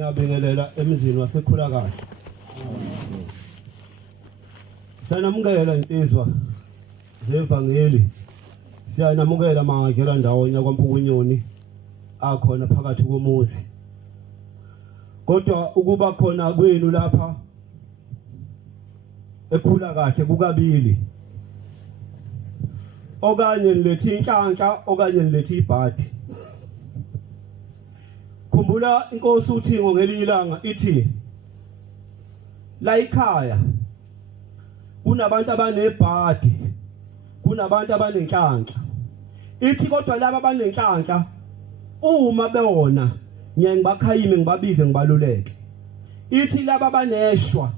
ngiyabingelela emizini wasekhula kahle. Sanamukela insizwa zevangeli. Siyanamukela mangakela ndawonye kwaMpukunyoni akhona phakathi komuzi. Kodwa ukuba khona kwenu lapha ekhula kahle kukabili. Okanye nilethi inhlanhla okanye nilethi ibhadi. Khumbula inkosi uthi ngelilanga ithi la ikhaya kunabantu abanebhadi, kunabantu abanenhlanhla. Ithi kodwa laba abanenhlanhla uma beona ngiyabakhayime ngibabize ngibaluleke. Ithi laba abaneshwa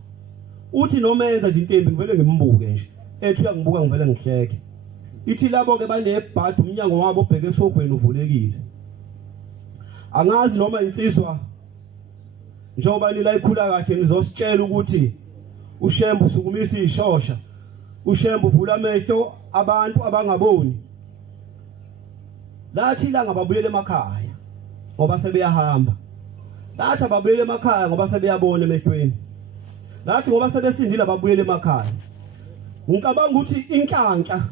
uthi noma enza nje intembi ngivele ngimbuke nje. Ethi uyangibuka ngivele ngihleke. Ithi labo ke banebhadi umnyango wabo obheke esogweni uvulekile. Angazi noma insizwa njengoba nila ikhula kahle nizositshela ukuthi uShembe usukumisa ishosha. uShembe uvula amehlo abantu abangaboni. Lathi la ngababuyele emakhaya ngoba sebeyahamba. Lathi ababuyele emakhaya ngoba sebeyabona emehlweni. Lathi ngoba sebesindile ababuyele emakhaya. Ngicabanga ukuthi inhlanhla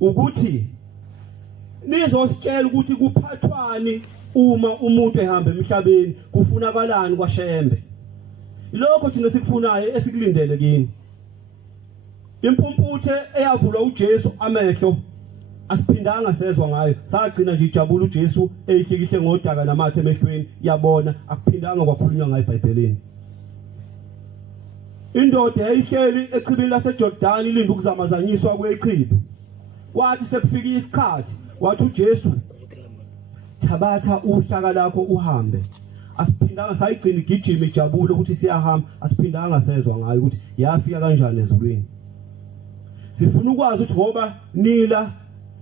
ukuthi nizositshela ukuthi kuphathwani uma umuntu ehamba emhlabeni kufunakalani kwaShembe. Lokho thina sikufunayo esikulindele kini. Impumputhe eyavulwa uJesu amehlo asiphindanga sezwa ngayo. Sagcina nje ijabula uJesu eyihlikihle ngodaka namathe emehlweni yabona akuphindanga kwakhulunywa ngayo eBhayibhelini. Indoda yayihleli echibini laseJordani ilinda ukuzamazanyiswa kwechibi. Wathi sekufika isikhathi wathi uJesu thabatha uhlaka lakho uhambe. Asiphindanga sayigcina igijima ijabule ukuthi siyahamba. Asiphindanga sezwa ngayo ukuthi yafika kanjani ezulwini. Sifuna ukwazi ukuthi ngoba nila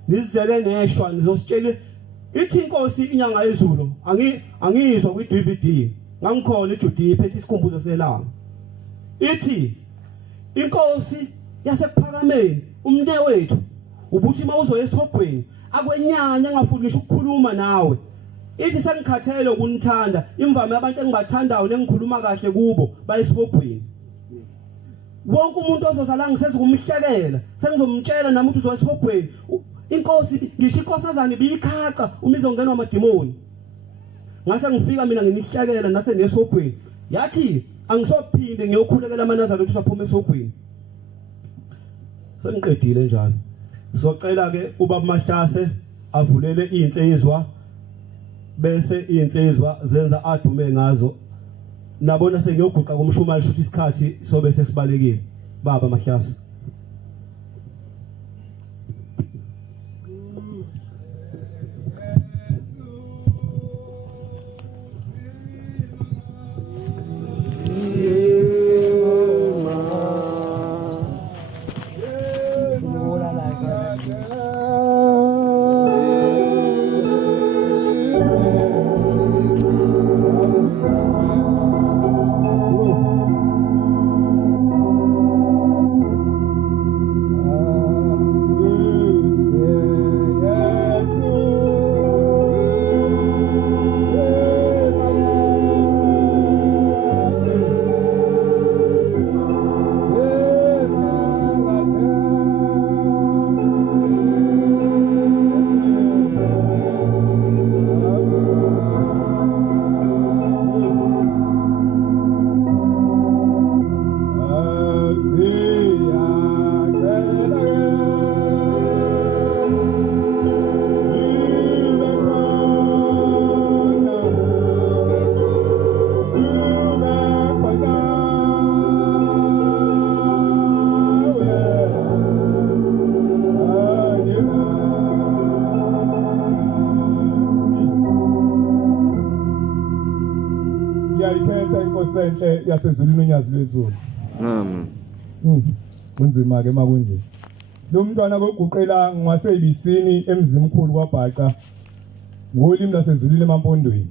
nizele neshwa nizositshela ithi inkosi inyanga yezulu angizwa kwi DVD ngangikhona eJudiya iphethe isikhumbuzo selanga. Ithi inkosi yasephakameni umne wethu ubuthi mawuzoya esihogweni akwenyanya ngafuni ngisho ukukhuluma nawe. Ithi sengikhathele ukunithanda imvame abantu engibathandayo nengikhuluma kahle kubo bayesihogweni. Wonke umuntu ozozala ngiseze kumhlekela sengizomtshela nami ukuthi uzoya esihogweni. Inkosi ngisho inkosazana ibikhaca uma izongenwa amadimoni. Ngase ngifika mina nginihlekela nase nesihogweni. Yathi angisophinde ngiyokhulekela amanazareti ukuthi aphuma esihogweni. Sengiqedile njalo. Sizocela ke ubaba Mahlase avulele insizwa bese insizwa zenza adume ngazo. Nabona sengiyoguqa kumshumali shothi isikhathi sobe sesibalekile. Baba Mahlase. Senhle yasezulwini uNyazi lezulu. Kunzima ke makunje. Lo mntwana koguqela ngasebisini emzimkhulu kwaBhaca. Ngolimi lasezulwini emampondweni.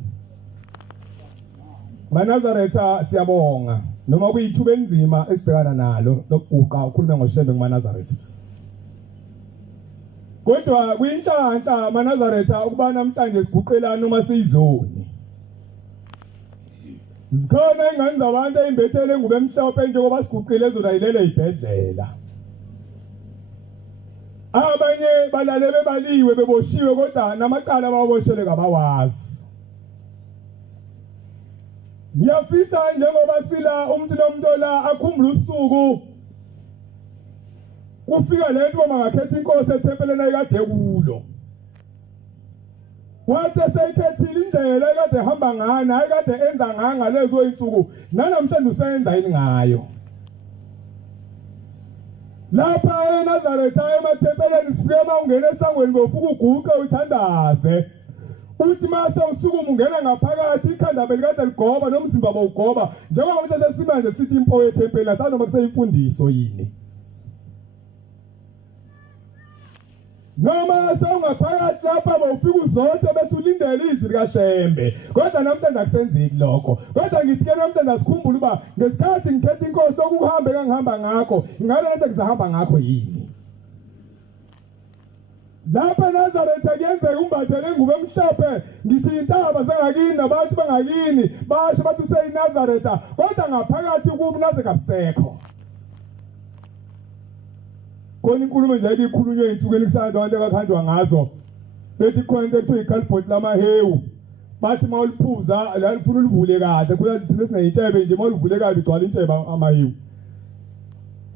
MaNazaretha siyabonga noma kuyithuba enzima esibhekana nalo lokuguqa ukhuluma ngoShembe kuMaNazaretha. Kodwa kuyinhlanhla MaNazaretha ukuba namhlanje siguqelana noma siyizoni. Zikhona ingane zabantu ezimbethele ngube emhlophe njengoba siguqile ezonayilele ibhedlela. Abanye balale bebaliwe beboshiwe kodwa namacala ababoshele kabawazi. Ngiyafisa njengoba sila umuntu nomntola akhumbula usuku kufika lento mangakhetha inkosi ethempeleni ayikade kulo. Wathi seyikhethile indlela ekade ehamba ngayo ayikade enza ngayo ngalezo insuku namhlanje usenza yini ngayo. Lapha eNazaretha emathempeleni sifike ungena esangweni bofuka uguqe uthandaze. Uthi mase usukuma ungena ngaphakathi ikhanda belikade ligoba nomzimba bawugoba njengoba manje sesimanje sithi impo yethempeli asanoma kuseyimfundiso yini. Noma sewungaphakathi lapha bawufika uzonke bese ulindele izwi likaShembe. Kodwa namhlanje akusenzeki lokho. Kodwa ngithi ke namhlanje asikhumbule uba ngesikhathi ngikhetha inkosi okuhambe engihamba ngakho, ingane lento ngizahamba ngakho yini. Lapha eNazaretha kuyenzeka umbathele ingubo emhlophe ngithi intaba zangakini nabantu bangakini basho bathi useyiNazaretha kodwa ngaphakathi kubi naze kabusekho. Koni inkulumo nje ikhulunywe insukweni kusanda abantu abakhandwa ngazo bethi khona into ekuthiwa igalbot lamahewu bathi mawuliphuza la lifuna ulivule kahle kuyathina sineyitshebe nje mawulivule kahle igcwala intshebe amahewu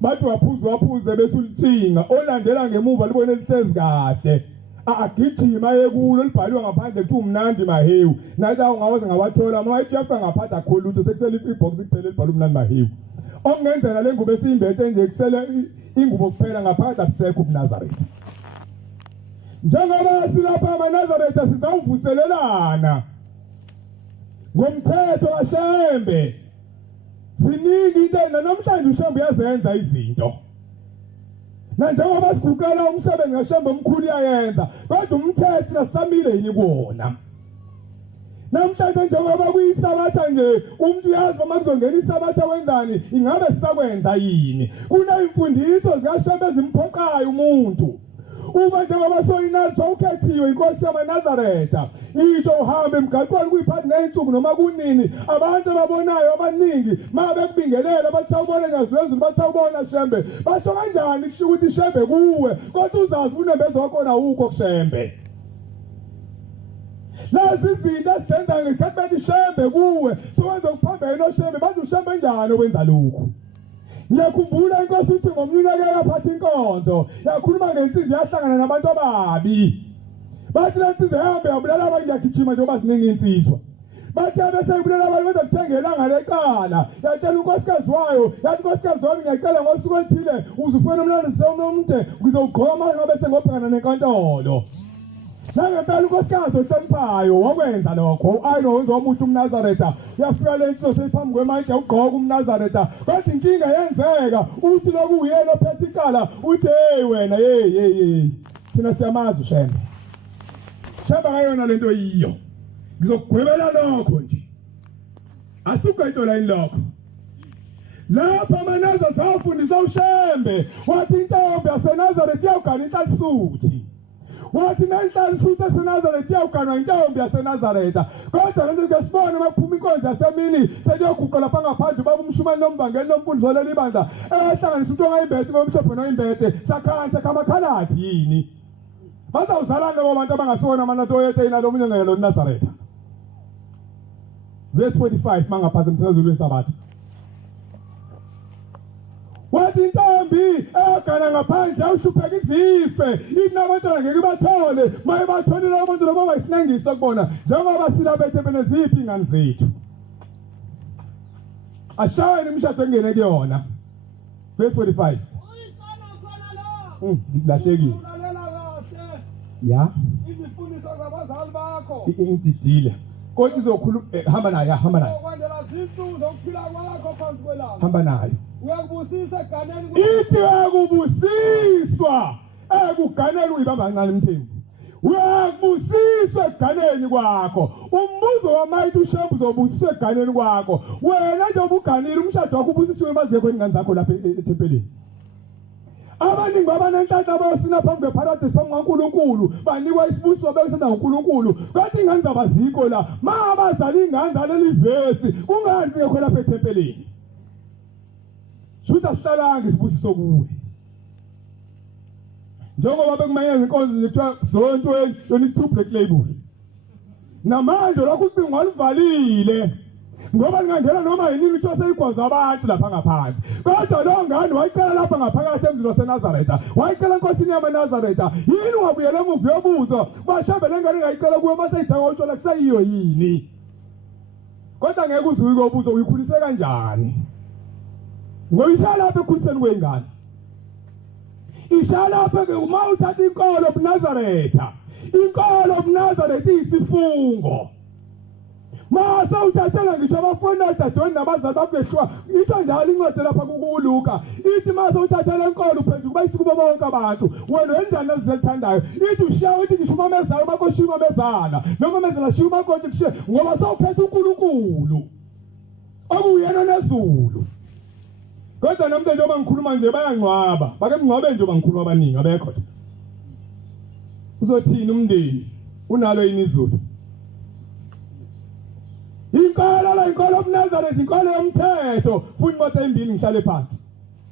bathi waphuze bese ulithinga olandela ngemuva libone lihlezi kahle agijima yekulo libhaliwe ngaphandle kuthi umnandi mahewu nathi awungawazi ngawathola mayithi yafa ngaphatha khulu lutho sekusele ibox kuphela libhalwe umnandi mahewu okungenzeka lengubo esimbethe nje kusele ingubo kuphela ngaphakathi abusekho uNazaretha. Njengoba silapha amaNazaretha sizawuvuselelana ngomthetho kaShembe. Siningi into namhlanje uShembe uyazenza izinto. Na njengoba siguqela umsebenzi kaShembe omkhulu yayenza, kodwa umthetho asamile yini kuona. Namhlanje njengoba kuyisabatha nje umuntu uyazi uma kuzongena isabatha wenzani ingabe sisakwenza yini. Kunezimfundiso zikaShembe ezimphoqayo umuntu. Uma njengoba soyinazo ukhethiwe inkosi yamaNazaretha isho uhambe emgaqweni kuyiphathi neinsuku noma kunini abantu ababonayo abaningi mabe kubingelela bathawubona ngazwezulu bathawubona Shembe basho kanjani kusho ukuthi Shembe kuwe kodwa uzazi unembezo wakho na ukho kuShembe. Lazi izinto esenza ngesikhathi Shembe kuwe sowenza ukuphambene noShembe bathi uShembe njani okwenza lokho. Ngiyakhumbula inkosi uthi ngomnyaka yaphatha inkonzo yakhuluma ngensizwe yahlangana nabantu ababi. Bathi lensizwe yahambe yabulala abantu ngiyagijima njengoba ziningi insizwa. Bathi bese yabulala abantu benza kuthengela ngaleqala yatshela unkosikazi wayo yathi unkosikazi wami ngiyacela ngosuku oluthile uzufuna umlandisi womuntu ngizogqoma ngabe sengobhekana nenkantolo. Nangempela unkosikazi ohloniphayo wakwenza lokho ayinowenza omuthi uMnazaretha yafika lensizwe seyiphambi kwemanje ugqoka uMnazaretha kodwa inkinga yenzeka uthi lokuyena ophethe ikala uthi hey wena hey thina siyamazi uShembe akayona lento yiyo ngizokugwebela lokho nje asukayitola yini lokho. Lapha amanaza safundisa uShembe wathi intombi yaseNazaretha iyawugana inhlansuthi. Wathi nenhlansuthi yaseNazaretha iyawuganwa intombi yaseNazaretha. Kodwa lento ngesibona makuphuma inkonzo yasemini seliyoguqa lapha ngaphandle baba umshumani nombangeli nomfundisi waleli bandla ehlanganisa umuntu ongayimbethe ngomhlophe noyimbethe sakhansa kamakhalati yini. Bazawuzalana labo bantu abangasona amanatoyethe yina lo munye ngelo Nazaretha. Verse 45 mangaphaza emthezulu wesabatha. Wathi intombi egana ngaphandle awushupheka izife inabantwana ngeke bathole maye batholile abantu noma bayisinengisa kubona njengoba silabethe beneziphi ingane zethu ashayeni imishado engene kuyona. Verse 45 lahlekile ya izifundisa zabazali bakho ingididile kodwa izokhuluma hamba nayo okwandela izinsuku zokuphila kwakho phansi kwelanga hamba nayo uyakubusisa eganeni ithi uyakubusiswa ekuganeni uyibamba kancane mthembu uyakubusiswa eganeni kwakho umbuzo wamayithi uShembe uzobusiswa eganeni kwakho wena nje ubuganile umshado wakho ubusisiwe emazekweni ingane zakho lapha ethempelini. abaningi babanenhlanhla abayosina phambi kweparadise phambi kaNkulunkulu banikwa isibusiso bekusenda ngoNkulunkulu kanti ingane zabazikho la ma abazali ingane zaleli vesi kungani singekho lapha ethempelini shuthi asihlalanga isibusiso kuwe njengoba bekumayeza inkonzo kuthiwa zontweni yona two black label namanje lokhu ucingo walivalile ngoba ngangena noma yini into seyigwaza abantu lapha ngaphandle kodwa lo ngane wayicela lapha ngaphakathi emzini waseNazaretha wayicela enkosini yamaNazaretha yini wabuyela emuva yobuzo bashambe lengane ngayicela kuwe maseyidanga utshela kuseyiyo yini kodwa ngeke uze uyobuza uyikhulise kanjani ngoyishala lapha ekhuliseni kwengane ishala lapha ke uma uthatha inkolo eNazaretha inkolo eNazaretha isifungo mase uthathela ngisho abafuni dadoni nabazali bafeshwa itsho njalo incwadi lapha kuLuka ithi mase uthathela enkolo uphenduka bayisikuba bonke abantu wena wenjani ezithandayo ithi ushiya uthi ngisho umamezayo bakoshiya umamezana noma umamezana shiya umakoti kushiya ngoba sawuphethe uNkulunkulu okuyena nezulu kodwa namntu njengoba ngikhuluma nje bayangcwaba bake mngcwabe nje bangikhuluma abaningi abekho uzothina umndeni unalo yini izulu inkolo la inkolo eNazaretha inkolo yomthetho funa imoto embili ngihlale phansi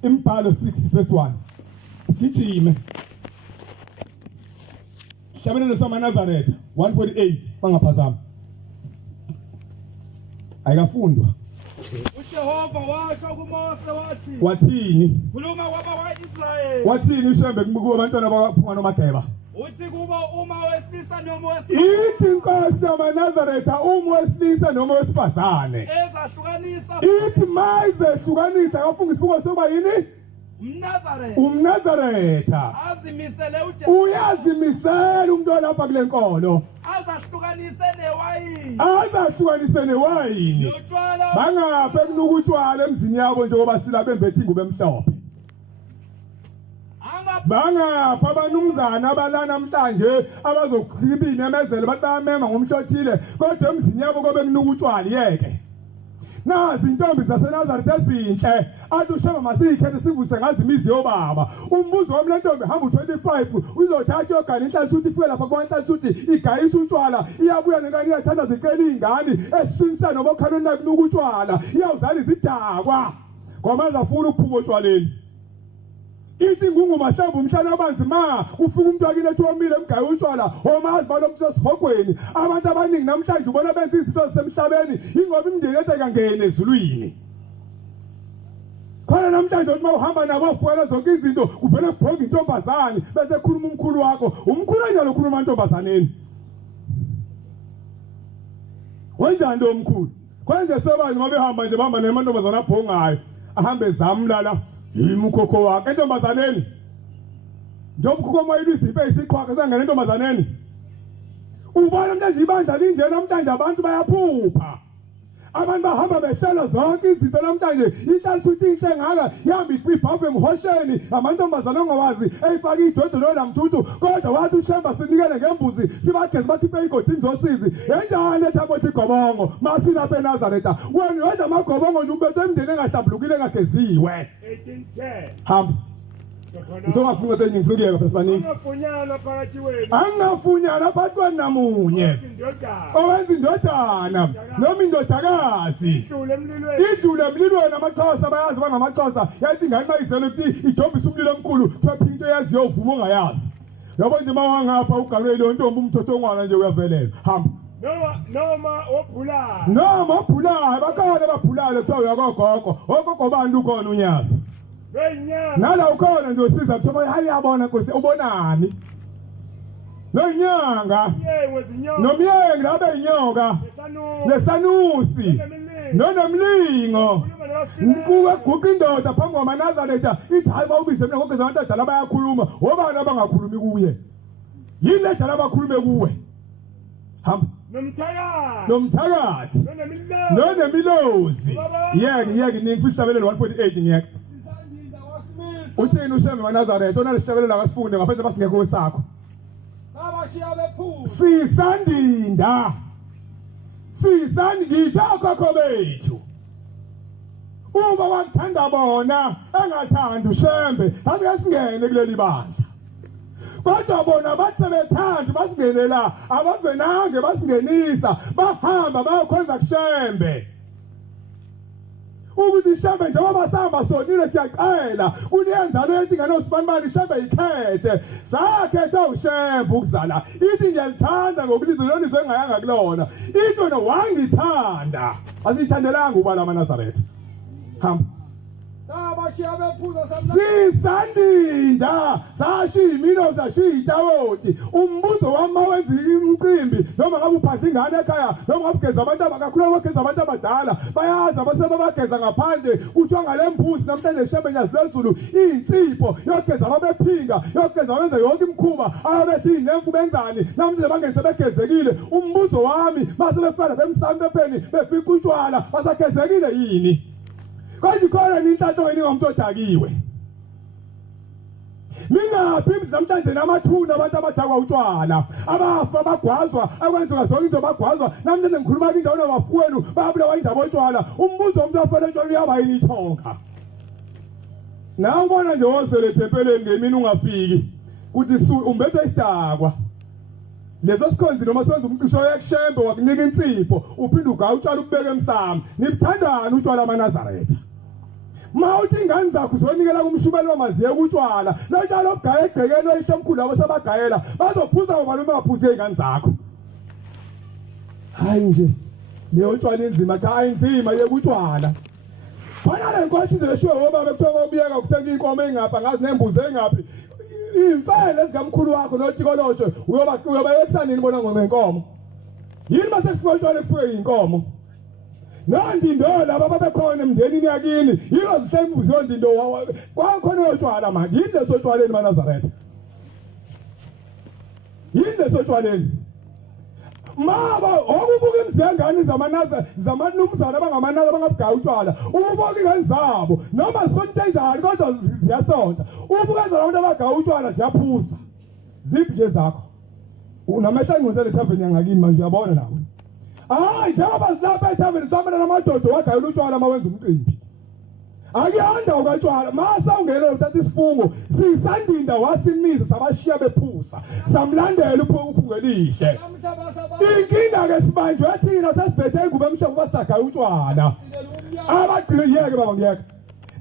imbhalo 6:1 gijime Shabelele samaNazaretha 1:8 bangaphazama ayikafundwa uJehova washo kuMose wathini khuluma kwaba waIsrayeli wathini uShembe kubuka abantwana baphuma noMageba uthi kubo uma wesilisa noma wesifazane ithi inkosi yamaNazaretha uma wesilisa noma wesifazane ezahlukanisa ithi mayizehlukanisa akafunga isifungo sokuba yini uMnazaretha azimisele uJesu uyazimisela umuntu olapha kule nkolo azahlukanise newayini notshwala bangaphe kunuka utshwala emzini yabo njengoba sila bembethe ingubo emhlophe bangapha abanumzana abalana namhlanje abazokhipha inemezelo batamema ngomhlothile kodwa emzini yabo kobe kunuka utshwala yeke nazi intombi zaseNazaretha ezinhle athi uShembe masiyikhethe sivuse ngazi imizi yobaba umbuzo wami le ntombi hamba u25 uzothatha yogana inhlanhla uthi ifike lapha kwanhlanhla uthi igayisa utshwala iyabuya nengane iyathanda zicela ingane esifinisana nobokhalweni nakunuka utshwala iyawuzala izidakwa ngoba azafuna ukuphuma utshwaleni ithi ngungumahlamvu umhlana abanzi ma ufika umuntu wakini ethi womile emgaye utshwala omazi balomtho sibhogweni abantu abaningi namhlanje ubona benza izinto zisemhlabeni ingoba imndeni ethe kangene ezulwini khona namhlanje uthi mawuhamba nabo afukela zonke izinto kuvele kubhonga intombazane bese khuluma umkhulu wakho umkhulu njalo ukhuluma intombazaneni wenjani lo mkhulu kwenze sebazi ngoba ehamba nje bahamba nemantombazana abhongayo ahambe zamlala imkhokho wakhe entombazaneni njengoba ukhokho mayilisi ibe isiqhwaka sangena entombazaneni ubona manje ibandla linje namhlanje abantu bayaphupha abantu bahamba behlela zonke izinto namhlanje inhlanhla uthi inhle ngaka yahamba ibhabhe emhosheni amantombazana ongawazi eyifaka idodo lolamthuthu kodwa wathi uShembe sinikele ngembuzi sibageze bakhiphe igodini zosizi enjani ethabothi igobongo masilapha eNazaretha wena wenza amagobongo nje ubethe emndeni engahlambulukile engageziwe 18:10 hamba Ngizofuna ukuthi ngifike phakathi angafunyana phakathi namunye owenza indodana noma indodakazi idlule emlilweni amaXhosa bayazi bangamaXhosa yathi ingane mayizele ukuthi ijombisa umlilo omkhulu thwepha into yaziyo uvuma ongayazi yabo nje mawangapha ugalwe lo ntombi umthothongwana nje uyavelela hamba noma ophulayo bakhona abaphulayo kuthiwa uyakogogo ogogo bantu khona uNyazi nala ukhona nje usiza kuthiwa hayi yabona Nkosi ubonani Nonyanga nomyengi labe inyoka lesanusi nonomlingo nkuwe guqa indoda phambi kwamaNazaretha ithi hayi bawubize mina konke zabantu adala bayakhuluma obani abangakhulumi kuye yini ledala abakhulume kuwe hamba nomthakathi nonemilozi yeke ningifishabelele 148 ngiyeke uthini uShembe waNazaretha onalesihlabelela akasifunde ngaphandle basingekho wesakho sisandinda ngisho khokho bethu uma wakuthanda bona engathanda uShembe asike singene kuleli bandla kodwa bona bathi sebethanda basingene la abavenange basingenisa bahamba bayokhonza kuShembe ukuthi Shembe njengoba sihamba sonile siyaqela kuyenza lethi ngane usibanibani Shembe ikhethe sakhetha uShembe ukuzala ithi ngiyalithanda ngokulizwe lonizwe engayanga kulona into no wangithanda asithandelanga uba la Nazareth hamba Sabashiya bephuzo sisandinda sashimilo sashitawoti umbuzo wama wenza imicimbi noma ngabe uphatha ingane ekhaya noma ngabe ugeza abantu abakakhula bageza abantu abadala bayazi abasebe bageza ngaphandle kuthiwa ngale mbuzi namhlanje Shembe nyazilezulu insipho yogeza ababephinga yogeza benza yonke imkhuba abethi nemfu benzani namhlanje bangese begezekile umbuzo wami base befana bemsami bepheni befika utshwala basagezekile yini Kwazi khona nintatho eningomuntu odakiwe. Ningaphi namhlanje namathuna abantu abadakwa utshwala abafa bagwazwa akwenza zonke into bagwazwa namhlanje ngikhuluma indawo nabafuwenu babulawa indaba otshwala umbuzo umuntu ofanele utshwala uyaba yini ithonga. Na ubona nje wozele thempeleni ngemini ungafiki kuthi umbethe isidakwa. Lezo sikhonzi noma senza umqisho yeShembe wakunika insipho uphinde ugawutshala ubeke emsamo nibuthandana utshwala amaNazaretha mawuthi ingane zakho uzonikela kumshubelo wamaziye kutshwala lotshalo ogaya egcekeni oyishomkhulu labo sebagayela bazophuza ngoba noma baphuze ingane zakho hayi nje leyo tshwala inzima cha ayinzima yekutshwala fana le nkosi zeshiwe ngoba bekuthoka ubiyeka ukuthenga inkomo engapha ngazi nembuzi engaphi imfele ezikamkhulu wakho notikolotshwe uyoba eksanini bona ngenkomo yini mase kufotshwala kufuye inkomo Nandindo laba babekhona emndenini yakini yilo zihlembuzi yondindo kwakhona yotshwala manje yinde sotshwaleni maNazaretha yinde sotshwaleni maba okubuka imizengane zamanumzana abangamanaza abangabugaya utshwala ububuka ingane zabo noma sonke njani kodwa ziyasonta ubukaza abantu abagaya utshwala ziyaphuza ziphi nje zakho unamehla ngizele thaveni yangakini manje uyabona nawe hayi njengoba silapha ethaveni samana namadodo wagaya utshwala mawenza umcimbi akuyanda ukatshwala masa ungena uthatha isifungo sisandinda wasimisa sabashiya bephusa samlandela uphungelihle inkinga ke sibanjwe thina sesibhethe ingube emshavu basagaya utshwala abagciliyeke baba ngiyeke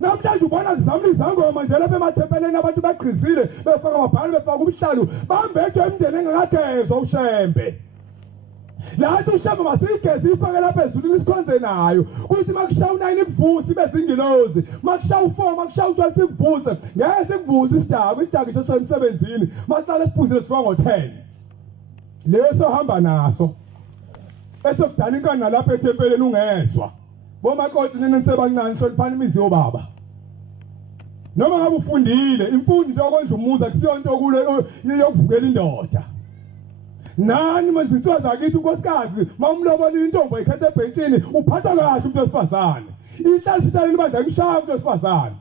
namhlanje ubona zizamla izangoma nje lapha emathempeleni abantu bagqizile befaka amabhali befaka ubuhlalu bambethe emndeni engakagezwa uShembe lathi uShembe masigeze ifake lapha ezulwini sikhonze nayo kuthi makushaya u9 ivusi bezingilozi makushaya u4 makushaya u12 ivusi ngeke sikuvuze isidakwa semsebenzini masala siphuzile sifa ngo10 leso hamba naso bese kudala inkani nalapha ethempeleni ungezwa bomakoti nini nisebancane hloniphani imizi yobaba noma ngabe ufundile imfundo into yokwenza umuzi akusiyo into okule yokuvukela indoda nani mazinto zakithi unkosikazi mawumlobola intombi ayikhethe ebhentshini uphatha kahle umuntu wesifazane ihlala isitala libandla imshaya umuntu wesifazane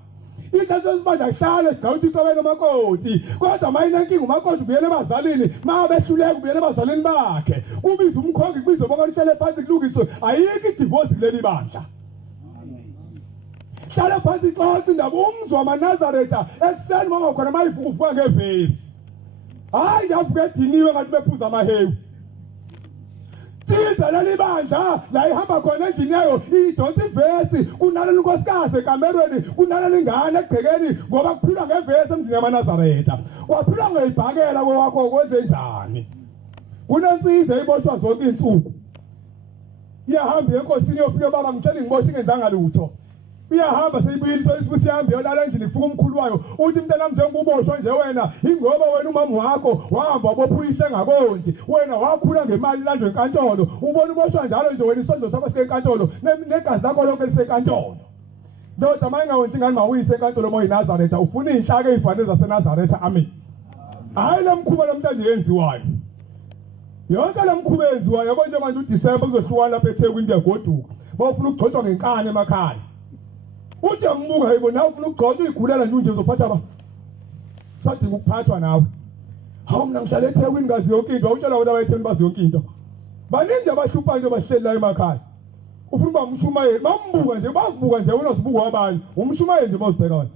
ihlala isibandla ihlala esigawuthi icobeni amakoti kodwa mayinenkinga umakoti ubuyele ebazalini mabehluleka ubuyele ebazalini bakhe kubiza umkhongi kubiza bonke lihlale phansi kulungiswe ayikho idivorce kuleli bandla hlala phansi xoxa indaba umzi wamaNazaretha ekuseni mangakhona mayivuka ngevesi hayi ngavuka ediniwe ngathi bephuza amahewu Tiza leli bandla la ihamba khona endlini yayo idonsa ivesi kunaleli nkosikazi ekamerweni kunaleli ingane egcekeni ngoba kuphilwa ngevesi emzini yamaNazaretha waphilwa ngeyibhakela kwakho kwenze njani kunensiza iboshwa zonke insuku iyahamba enkosini yofika baba ngitshela ngibosha ingenzanga lutho iyahamba seyibuyile isifusi yahamba yolala endlini kufuka umkhulu wayo uthi mntana njengoba uboshwa nje wena ingoba wena umama wakho wahamba wabophuishe ngakonje wena wakhula ngemali landwe enkantolo ubona uboshwa njalo nje wena isondlo sakho senkantolo negazi lakho lonke lisenkantolo ndoda mayingawonti ngani mawuyise enkantolo moyiNazaretha ufuna inhlaka ezifanele zaseNazaretha amen hayi lemkhuba lomntanje yenziwayo yonke lemkhuba yenziwayo yabo nje manje uDisemba kuzohluka lapha eThekwini kuyagoduka bawufuna ukugcotshwa ngenkani emakhaya uthi angibuka hayibo nawe ufuna ukugcotshwa uyigulela nje uzophatha ba sadinga ukuphathwa nawe hawu mina ngihlala eThekwini ngazi yonke into awutshela wena eThekwini bazi yonke into baningi abahlupha nje bahleli la emakhaya ufuna uba umshumayeli bambuka nje bazibuka nje wena sibuka abanye umshumayeli nje bazibheka wena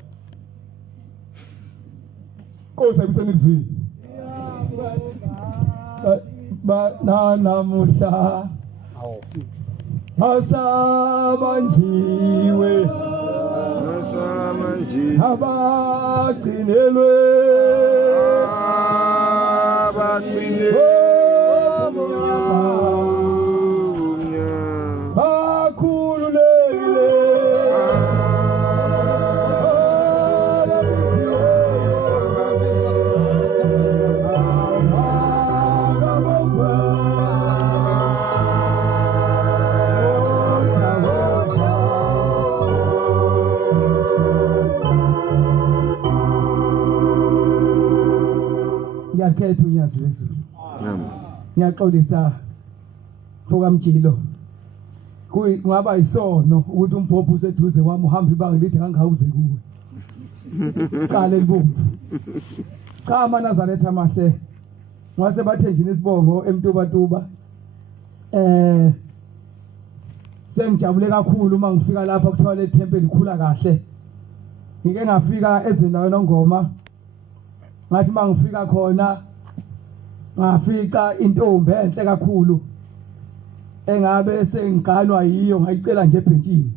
Nkosi ayisenizwini namuhla asabanjiwe abagcinelwe ngiyakhetha uNyazi wezulu ngiyaxolisa fokamjilo kungaba isono ukuthi umbhobho useduze kwami uhamba ibanga lide kangawuze kuwe qale libomvu cha manazaretha amahle ngase bathenjini isibongo emtubatuba sengijabule kakhulu uma ngifika lapha kuthiwa le temple likhula kahle ngike ngafika ezindaweni nongoma ngathi mangifika khona ngafica intombi enhle kakhulu engabe sengiganwa yiyo ngayicela nje ebhentshini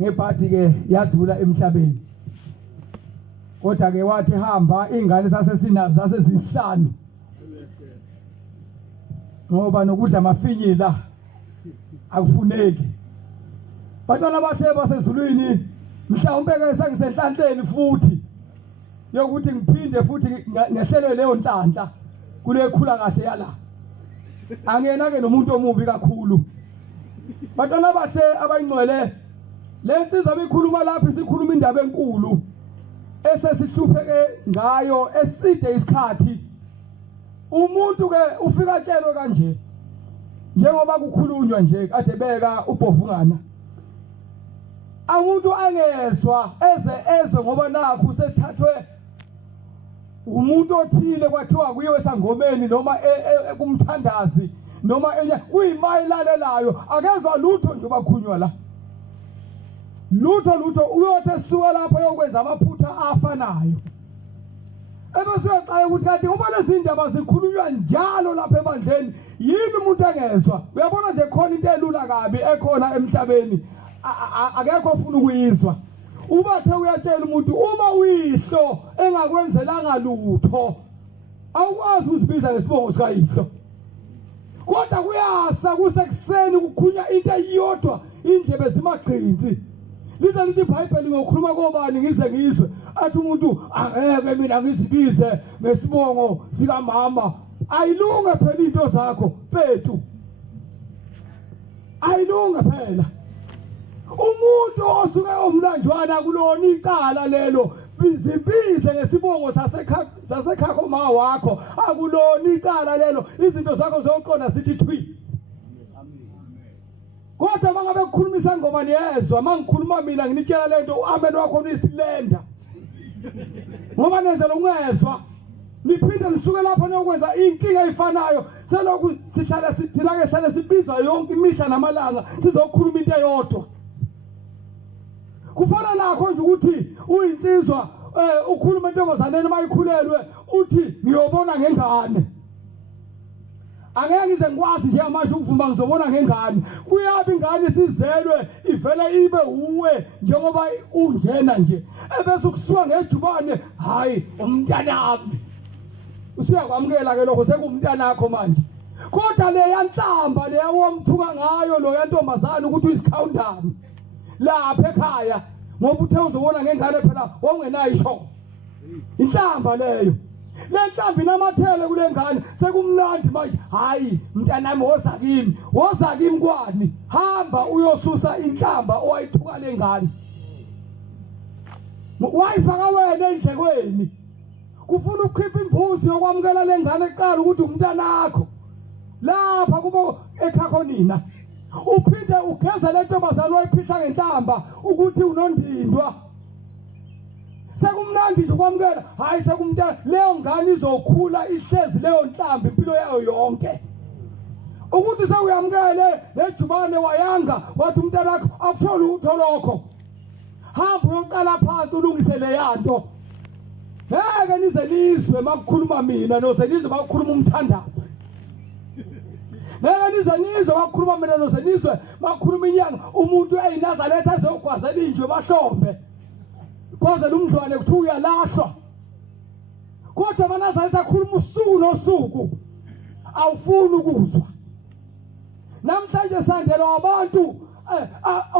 ngebhadi ke yadula emhlabeni kodwa ke wathi hamba ingane sasesinazo sasezisihlanu ngoba nokudla amafinyila akufuneki bantwana bathe basezulwini mhlawumbe ke sengisenhlanhleni futhi yokuthi ngiphinde futhi ngehlele leyo nhlanhla kule khula kahle yala angena ke nomuntu omubi kakhulu bantwana bathe abayingcwele lensizwa bikhuluma lapha sikhuluma indaba enkulu esesihlupheke ngayo eside isikhathi umuntu ke ufika tshelwe kanje njengoba kukhulunywa nje kade beka ubhovungana umuntu angezwa ezwe ngoba nakho sethathwe umuntu othile kwathiwa kuyiwe sangomeni noma kumthandazi noma kuyimayilalelayo akezwa lutho nje bakhunywa la lutho uyothe suka lapha yokwenza amaphutha afanayo ebese uyaxaya ukuthi kanti uma lezi ndaba zikhulunywa njalo lapha ebandleni yini umuntu angezwa uyabona nje khona into elula kabi ekhona emhlabeni akekho ofuna ukuyizwa ubathe uyatshela umuntu uma uyihlo engakwenzelanga lutho awukwazi ukuzibiza ngesibongo sikayihlo kodwa kuyasa kusekuseni ukukhunya into eyodwa indlebe zimagqinzi lize lithi iBhayibheli ngokukhuluma kobani ngize ngizwe athi umuntu angeke mina ngizibize ngesibongo sika mama ayilunge phela into zakho bethu ayilunge phela umuntu osuke omlanjwana kulona icala lelo bizibize ngesibongo sasekhakho ma wakho akulona icala lelo izinto zakho zoqonda sithi thwi kodwa mangabe kukhulumisa ngoba niyezwa mangikhuluma mina nginitshela lento uamen wakho unisilenda ngoba nezelo ungezwa niphinde lisuke lapho nokwenza inkinga efanayo selokhu sihlala sithilake hlale sibizwa yonke imihla namalanga sizokhuluma into eyodwa kufana nakho nje ukuthi uyinsizwa ukhuluma entombazaneni mayikhulelwe uthi ngiyobona ngengane angeke ngize ngikwazi nje manje ukuvuma ngizobona ngengane kuyabe ingane sizelwe ivele ibe uwe njengoba unjena nje ebese ukusuka ngejubane hayi umntana wami usiyakwamukela ke lokho sekumntana wakho manje kodwa le yanhlamba le womthuka ngayo lo yantombazana ukuthi uyisikhawundani lapha ekhaya ngoba uthe uzobona ngengane phela ongenayo isho inhlamba leyo lenhlambi namathele kule ngane sekumnandi manje hayi mntanami woza kimi kwani hamba uyosusa inhlamba owayithuka lengane wayifaka wena endlekweni kufuna ukukhipha imbuzi yokwamukela lengane eqala ukuthi umntana wakho lapha kubo ekhakho nina uphinde ugeza le ntombazana wayiphihla ngenhlamba ukuthi unondindwa sekumnandi nje ukwamukela hayi sekumntana leyo ngane izokhula ihlezi leyo nhlamba impilo yayo yonke ukuthi sewuyamkele lejubane wayanga wathi umntana wakho akusholo utho lokho hamba uyoqala phansi ulungise le yanto ngeke nize nizwe makukhuluma mina noze nizwe makukhuluma umthandazi ngeke nize nizwe makukhuluma mina noze nizwe makukhuluma inyanga umuntu eyiNazaretha azogwazela injwe mahlombe koze lumdlwane kuthi uyalahlwa kodwa amaNazaretha akhuluma usuku nosuku awufuni ukuzwa namhlanje sandela abantu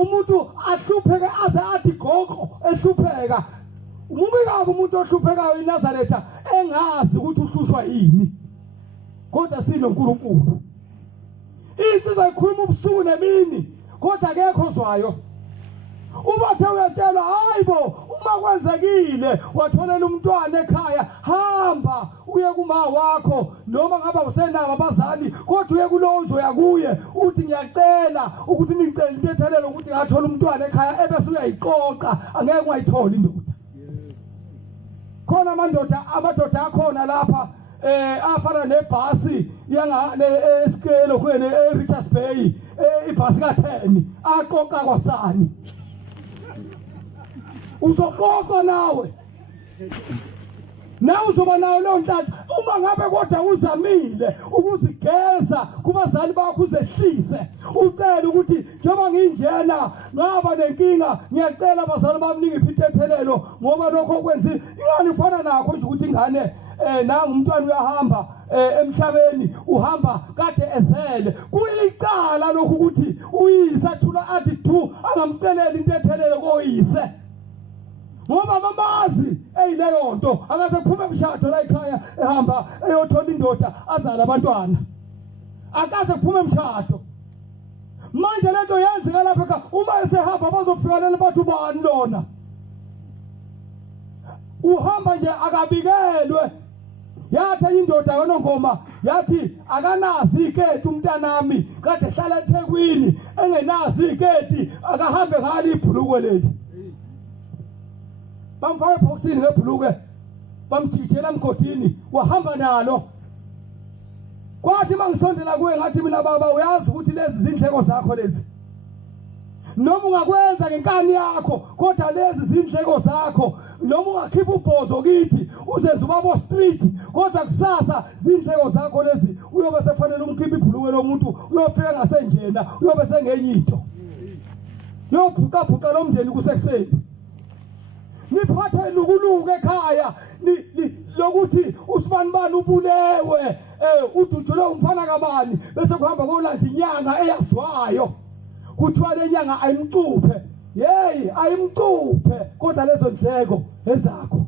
umuntu ahlupheke aze athi goqo ehlupheka umubi kabi umuntu ohluphekayo eNazaretha engazi ukuthi uhlushwa yini kodwa sinoNkulunkulu insizwa ikhuluma ubusuku nemini kodwa akekho ozwayo ubathe uyatshelwa hayibo uma kwenzekile watholela umntwana ekhaya hamba uye kuma wakho noma ngaba usenabo abazali kodwa uye kulowo uzoya kuye uthi ngiyacela ukuthi ningicela intethelelo ukuthi ngathola umntwana ekhaya ebese uyayiqoqa angeke ungayithola indoda khona amadoda akhona lapha afana nebhasi yanga eskelo kwene eRichards Bay ibhasi ka10 aqoqa kwasani uzoqoqa nawe uzoba nawo lo nhlahla uma ngabe kodwa uzamile ukuzigeza kubazali bakho uzehlise ucela ukuthi njengoba nginjena ngaba nenkinga ngiyacela abazali bami ningiphi intethelelo ngoba lokho kwenza ingane ifana nakho nje ukuthi ingane nanga umntwana uyahamba emhlabeni uhamba kade ezele kulicala lokhu ukuthi uyise athula athi du angamcelela intethelelo koyise ngoba mamazi leyo nto akaze kuphume emshado la ekhaya ehamba eyothola indoda azala abantwana akaze kuphume emshado manje lento yenzeka lapha ekhaya uma esehamba bazofika bathi ubani lona uhamba nje akabikelwe yathi indoda yonongoma yathi akanazi iketi umntanami kade ehlala eThekwini engenazi iketi akahambe ngali ibhulukwe leli bamfaka ebhokisini ngebhuluke bamjikijela emgodini wahamba nalo kwathi mangisondela kuwe ngathi mina baba uyazi ukuthi lezi zindleko zakho lezi noma ungakwenza ngenkani yakho kodwa lezi zindleko zakho noma ungakhipha ubhozo kithi uzenza ubabo street kodwa kusasa zindleko zakho lezi uyobe sefanele umkhipha ibhuluke lomuntu uyofika ngasenjena uyobe sengenye into yobhuqa lomndeni kusekuseni niphathe lukuluke ekhaya lokuthi usibani bani ubulewe udutshule umfana kabani bese kuhamba kolanda inyanga eyaziwayo kuthiwa le nyanga ayimcuphe ayimcuphe kodwa lezo ndleko ezakho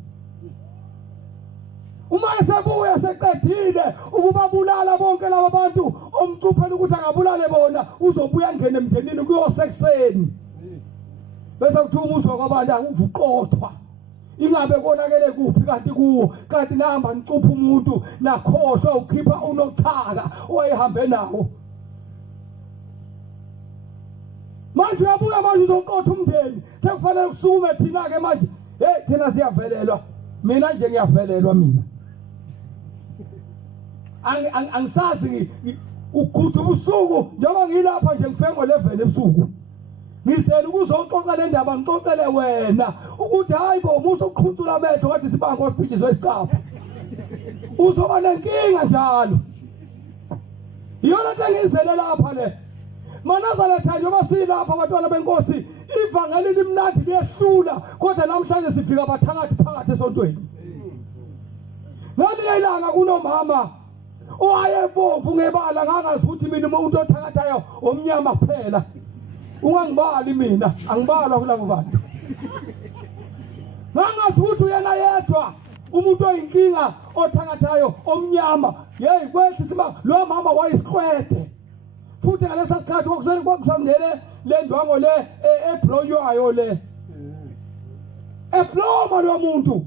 uma esebuya seqedile ukubabulala bonke laba bantu omcuphela ukuthi akabulale bona uzobuya ngene emndenini kuyosekuseni bese kuthi umuzwa kwabantu uvuqothwa ingabe konakele kuphi kanti kuwo kanti nahamba nicupha umuntu nakhohlwa ukhipha unochaka owayehambe nawo manje uyabuya manje uzoqotha umndeni sekufanele kusukume thina ke manje thina siyavelelwa mina nje ngiyavelelwa mina angisazi ukhutha ubusuku njengoba ngilapha nje ngifike ngo11 ebusuku ngisela ukuzoxoxa le ndaba ngixoxele wena ukuthi hayibo umuso uqhuntula amehlo wathi sibango sibhijizwe isicapha uzoba nenkinga njalo iyona into engizele lapha le maNazaretha njengoba silapha abantwana benkosi ivangeli limnandi liyehlula kodwa namhlanje sifika bathakathi phakathi esontweni ngaliye ilanga kunomama owayebomvu ngebala ngangazi ukuthi mina umuntu othakathayo omnyama kuphela ungangibali mina angibalwa kulabo bantu ngangazi ukuthi uyena yedwa umuntu oyinkinga othakathayo omnyama kwethi siba lo mama wayisiqwede futhi ngalesa sikhathi kwakusangene le ndwango le ebloywayo le ebloma lo muntu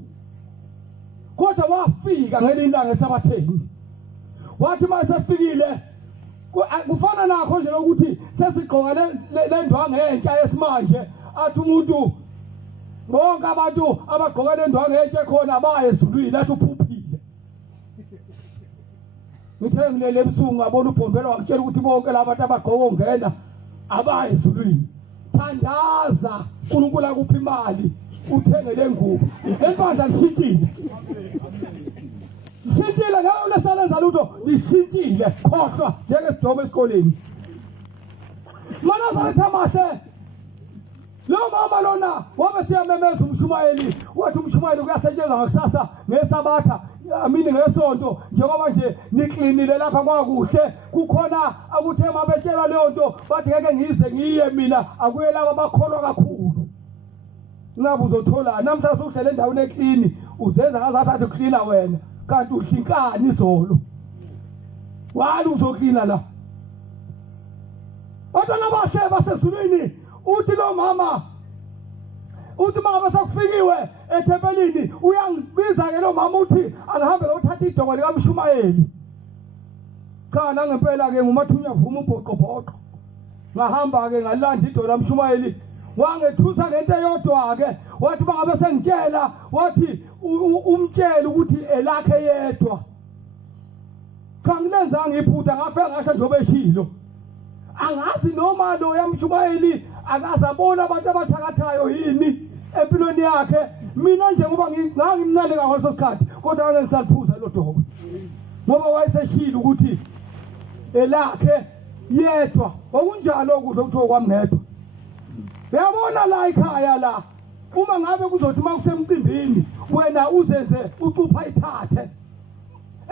kodwa wafika ngelilanga esabatheni wathi mayesefikile kufana nakho nje ukuthi sesigqoka le ndwango entsha yesimanje athi umuntu bonke abantu abagqoka le ndwango entsha khona baya ezulwini athi uphuphile ngithe ngilele ebusuku ngabona uBhondwela wakutshela ukuthi bonke labantu abagqoka ongena abaye ezulwini. Thandaza uNkulunkulu akupha imali uthenge le ngubo. Empahla lishintshile. Lishintshile ngayo lesalenza lutho lishintshile khohlwa njengesidomo esikoleni. Mana zaletha mahle. Lo mama lona wabe siyamemeza umshumayeli wathi umshumayeli kuyasetshenzwa ngakusasa ngesabatha amini ngesonto njengoba nje niklinile lapha kwakuhle kukhona akuthema betshela leyo nto bathi ngeke ngize ngiye mina akuye laba bakholwa kakhulu. Ngabe uzothola namhlanje uhlele endaweni eklini uzenza ngazathi uklina wena kanti uhlinkani izolo. Wali uzoklina la. Batwana bahle basezulwini uthi lo mama uthi mama sakufikiwe ethempelini uyangibiza ke lo mama uthi angihambe ngothatha idoko likaMshumayeli. Cha nangempela ke ngumathunya vuma ubhoqobhoqo. Ngahamba ke ngalanda idoko laMshumayeli wangethusa ngento eyodwa ke wathi bangabe sengitshela wathi umtshela ukuthi elakhe yedwa. Cha ngilenzanga iphutha ngafika ngasho njobe eshilo. Angazi noma lo yaMshumayeli akazabona abantu abathakathayo yini empilweni yakhe. Mina nje ngoba ngangimnane ngaso sikhathi kodwa ake ngisaphuza lo doko ngoba wayeseshila ukuthi elakhe yedwa. Okunjalo ukudla ukuthiwa kwami ngedwa. Uyabona la ekhaya la uma ngabe kuzothi makusemcimbini wena uzenze ucupha ithathe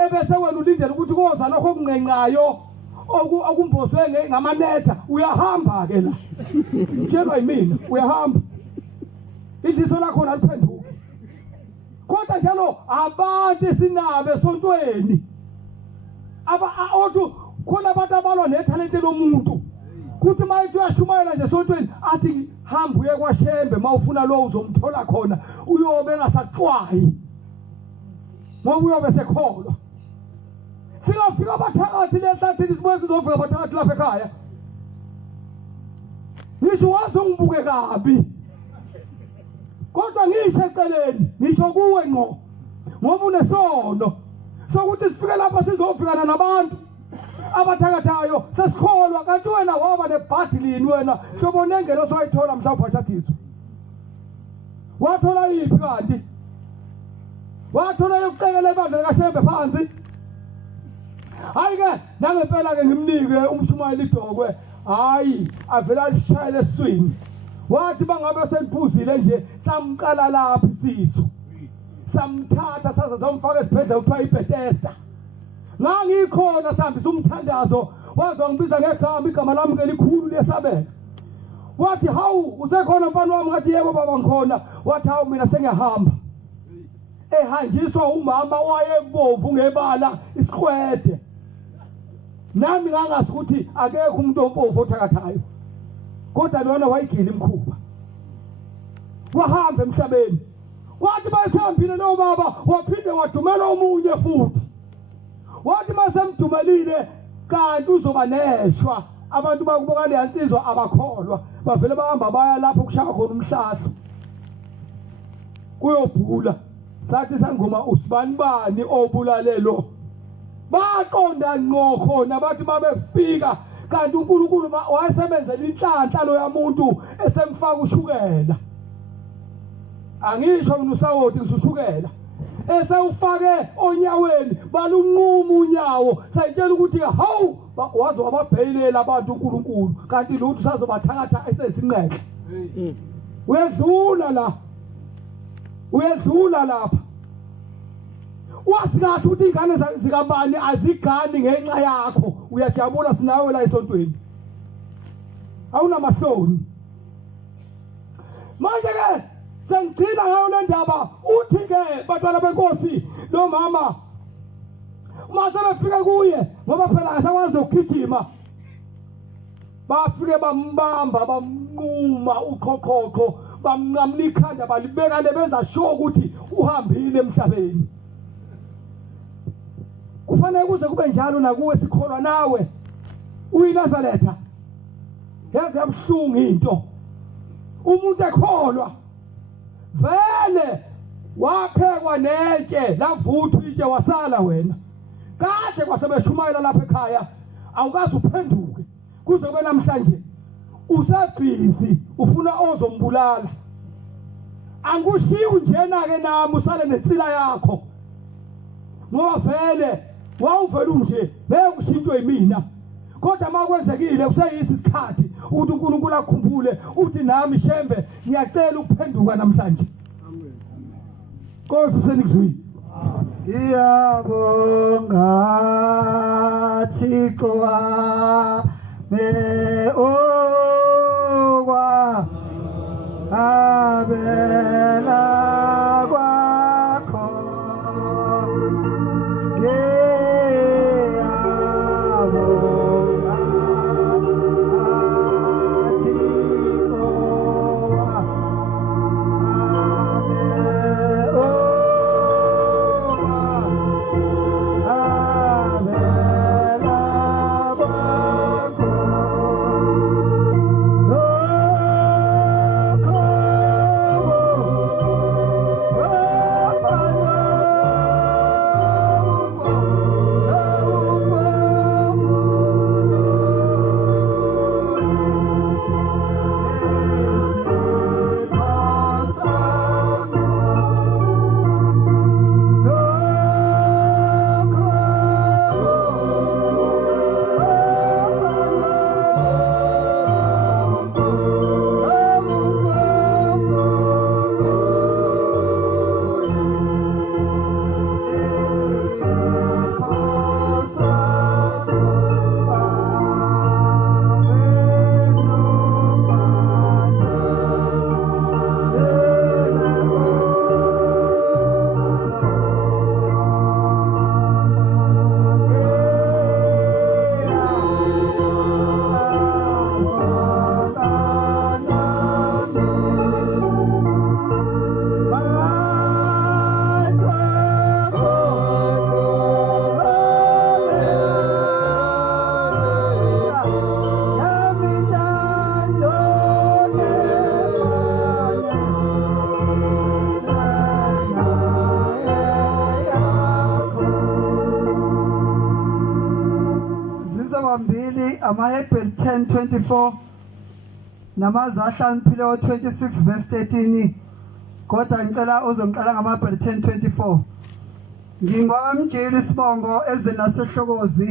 ebese wena ulindele ukuthi koza lokho okunqenqayo okumbozwe ngamanetha uyahamba ke la. Tshela yimina uyahamba idliso lakho naliphenduka. Kodwa njalo abantu sinabe esontweni othi khona abantu abalwa nethalente lomuntu kuthi mayithi uyashumayela nje esontweni athi hamba uye kwaShembe mawufuna lo uzomthola khona uyobe engasaxwayi ngoba uyobe sekholwa. Singafika abathakathi lehlathini sibuye sizofika abathakathi lapha ekhaya. Ngisho wazi ungibuke kabi kodwa ngisho eceleni ngisho kuwe ngqo ngoba unesono sokuthi sifike lapha sizofikana nabantu abathakathayo sesikholwa kanti wena waba nebhadilini wena sobona engelo soyithola mhlawumbe phashathiswa. Wathola yiphi kanti? Wathola yokucekela ibandla likaShembe phansi. Hayi ke nangempela ke ngimnike uMshumayeli idokwe hayi avela lishayele eswini. Wathi bangabe seniphuzile nje samqala lapha isisu samthatha saze somfaka esibhedlela kuthiwa iBethesda. Ngangikhona sihambisa umthandazo wazwa ngibiza ngegama igama lami ngelikhulu liyesabeka. Wathi hawu usekhona mfana wami ngathi yebo baba ngikhona. Wathi hawu mina sengiyahamba. Ehanjiswa umama wayebomvu ngebala isikhwede. Nami ngangazi ukuthi akekho umuntu ompofu othakathayo. Kodwa lona wayigila imkhuba. Wahamba emhlabeni. Wathi basihambile no baba waphinde wadumela omunye futhi. Wathi masemdumelile kanti uzoba neshwa. Abantu bakuboka le yansizwa abakholwa. Bavele bahamba baya lapho kushaka khona umhlahlo. Kuyobhula. Sathi sangoma usibani bani obulalelo. Baqonda ngqo khona bathi babefika kanti uNkulunkulu wayesebenzela inhlanhla lo yamuntu esemfaka ushukela. Angisho mina usawoti ngisushukela. Esewufake onyaweni balunquma unyawo sayitshela ukuthi hawu wazi wababheyilela abantu uNkulunkulu kanti lutho sazobathakatha esesinqehle. Uyedlula lapha. Wathi kathi ukuthi ingane zikabani azigani ngenxa yakho uyajabula sinawe la esontweni. Awunamahloni. Manje ke sengigcina ngayo le ndaba uthi ke batwana benkosi lo mama mase befike kuye ngoba phela akasakwazi ukugijima. Bafike bambamba bamnquma uqhoqhoqho bamnqamla ikhanda balibeka lebenza sure ukuthi uhambile emhlabeni. Kufanele kuze kube njalo nakuwe sikholwa nawe uyiNazaretha. Yazi yabhlungu into. Umuntu ekholwa vele waphekwa netshe lavuthwa itshe wasala wena. kade kwasebeshumayela lapha ekhaya awukazi uphenduke kuze kube namhlanje usabhizi ufuna ozombulala angushiyi njena ke nami usale nensila yakho ngoba vele wawuvela unje bekushintshwe yimina kodwa makwenzekile kuseyisi isikhathi ukuthi uNkulunkulu akhumbule uthi nami Shembe ngiyacela ukuphenduka namhlanje Nkosi usenikuzwile Ngiyabonga Thixo wami okwa abela kwakho ngiyabonga Thixo Amahebheli 10:24 namazahlanu philo 26 verse 13 kodwa ngicela uzongiqala ngamahebheli 10:24 ngingwamjeli isibongo ezweni lasehlokozi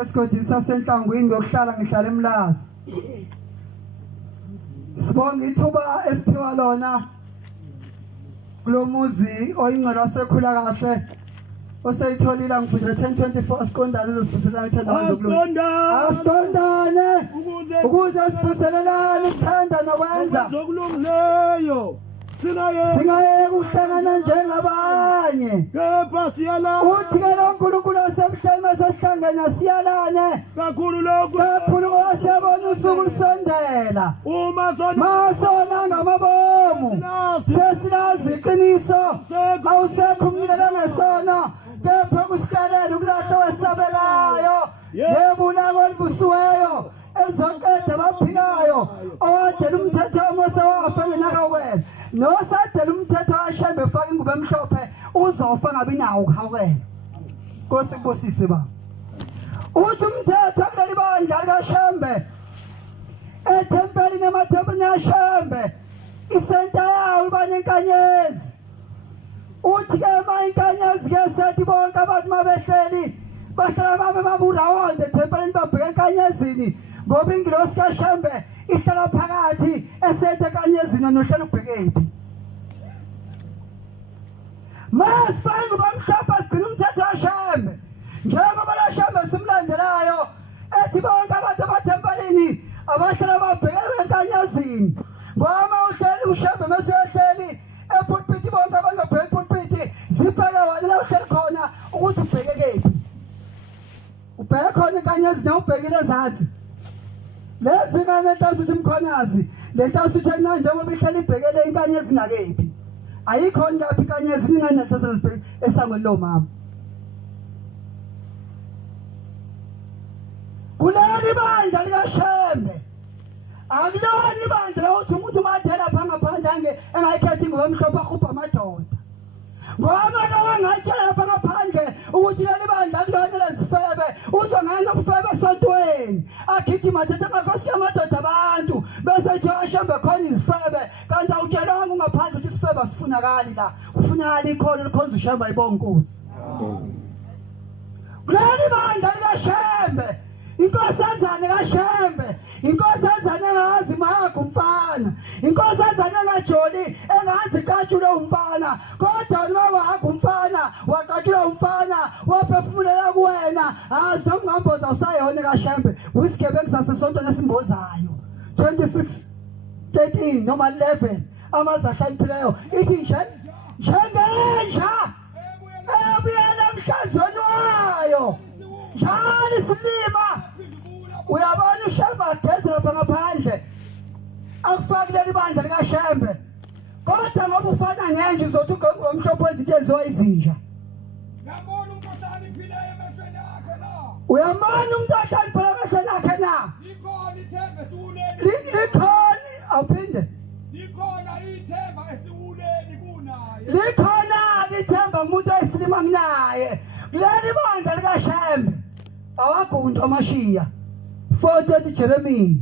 esigodini sasenhlangwini ngokuhlala ngihlala eMlazi sibonga ithuba esiphiwa lona kulomuzi oyingcelo wasekhula kahle osayitholile ngifundile 10:24 asiqondane lesifuselana ithanda asiqondane ukuze sifuselelane ukuthanda nokwenza zokulungileyo singaye ukuhlangana njengabanye kepha siyala uthi ke lo nkulunkulu osemhleni sesihlangana siyalane kakhulu lokho kakhulu wasebona usuku lusondela uma masona ngamabomu sesilazi iqiniso awusekho umnikelo ngesono kepha kusikalele ukulahla wesabelayo yebulako olibusiweyo ezonkede abaphilayo owadela umthetho waMose wafa ngenakawela nosadela umthetho waShembe efaka ingubo emhlophe uzofa ngabe nawo ukuhawukela Nkosi kubusise ba uthi umthetho kuleli bandla likaShembe ethempelini emathempelini yaShembe isenta yawo ibane inkanyezi uthi ke inkanyezi ke sethi bonke abantu mabehleli bahlala babe baburawonde ethempelini babheka enkanyezini ngoba ingilosi kaShembe ihlala phakathi esethe enkanyezini nohlelo ubhekephi masifanga bamhlophe sigcina umthetho waShembe njengoba laShembe simlandelayo ethi bonke abantu abathempelini abahlala babheka enkanyezini ngoba uhleli uShembe masiyohleli epulpiti bonke abangabheka epulpiti ziphaka wena la uhleli khona ukuthi ubheke kephi ubheka khona enkanyezini awubhekile ezathi lezi ngane ntasu uthi mkhonyazi le ntasu uthi na njengoba ihleli ibhekele inkanyezi nakephi ayikhona lapha inkanyezi ingane ntasu ezibheke esangweni lomama kuleli bandla likaShembe akulona ibandla uthi umuntu mathela phanga phandle engayikhethi ngoba mhlophe akhupha amadoda ngoba ke wangatshela lapha ngaphandle ukuthi leli bandla kulona lezifebe uzongena ubufebe esontweni agijima athethe amakhosi yamadoda abantu bese nje Shembe khona izifebe kanti awutshelanga ungaphandle ukuthi isifebe asifunakali la kufunakala ikhona likhonza uShembe ayibonga inkosi kuleli bandla likaShembe inkosazana kaShembe inkosazana engazi makho umfana inkosazana engajoli engazi qatshule umfana kodwa noma wakho umfana waqatshule umfana waphefumulela kuwena azomngamboza usayona kaShembe wisigebengu sasesontweni esimbozayo 26:13 noma 11 amazahlaphileyo ithi njengenja ebuyela emhlanzweni wayo njalo isilima uyabona uShembe agezela lapha ngaphandle akufaki leli bandla likaShembe kodwa ngoba ufana ngenje uzothi ngomhlophe izinto ezenziwa izinja Yabona umuntu ohlala emehlweni akhe na. uyabona umuntu ohlala emehlweni akhe na Likhona ithemba esiwuleni. likhona awuphinde Likhona ithemba esiwuleni kunaye. likhona ithemba umuntu oyisilima kunaye leli bandla likaShembe awagunda amashiya 4:30 Jeremiah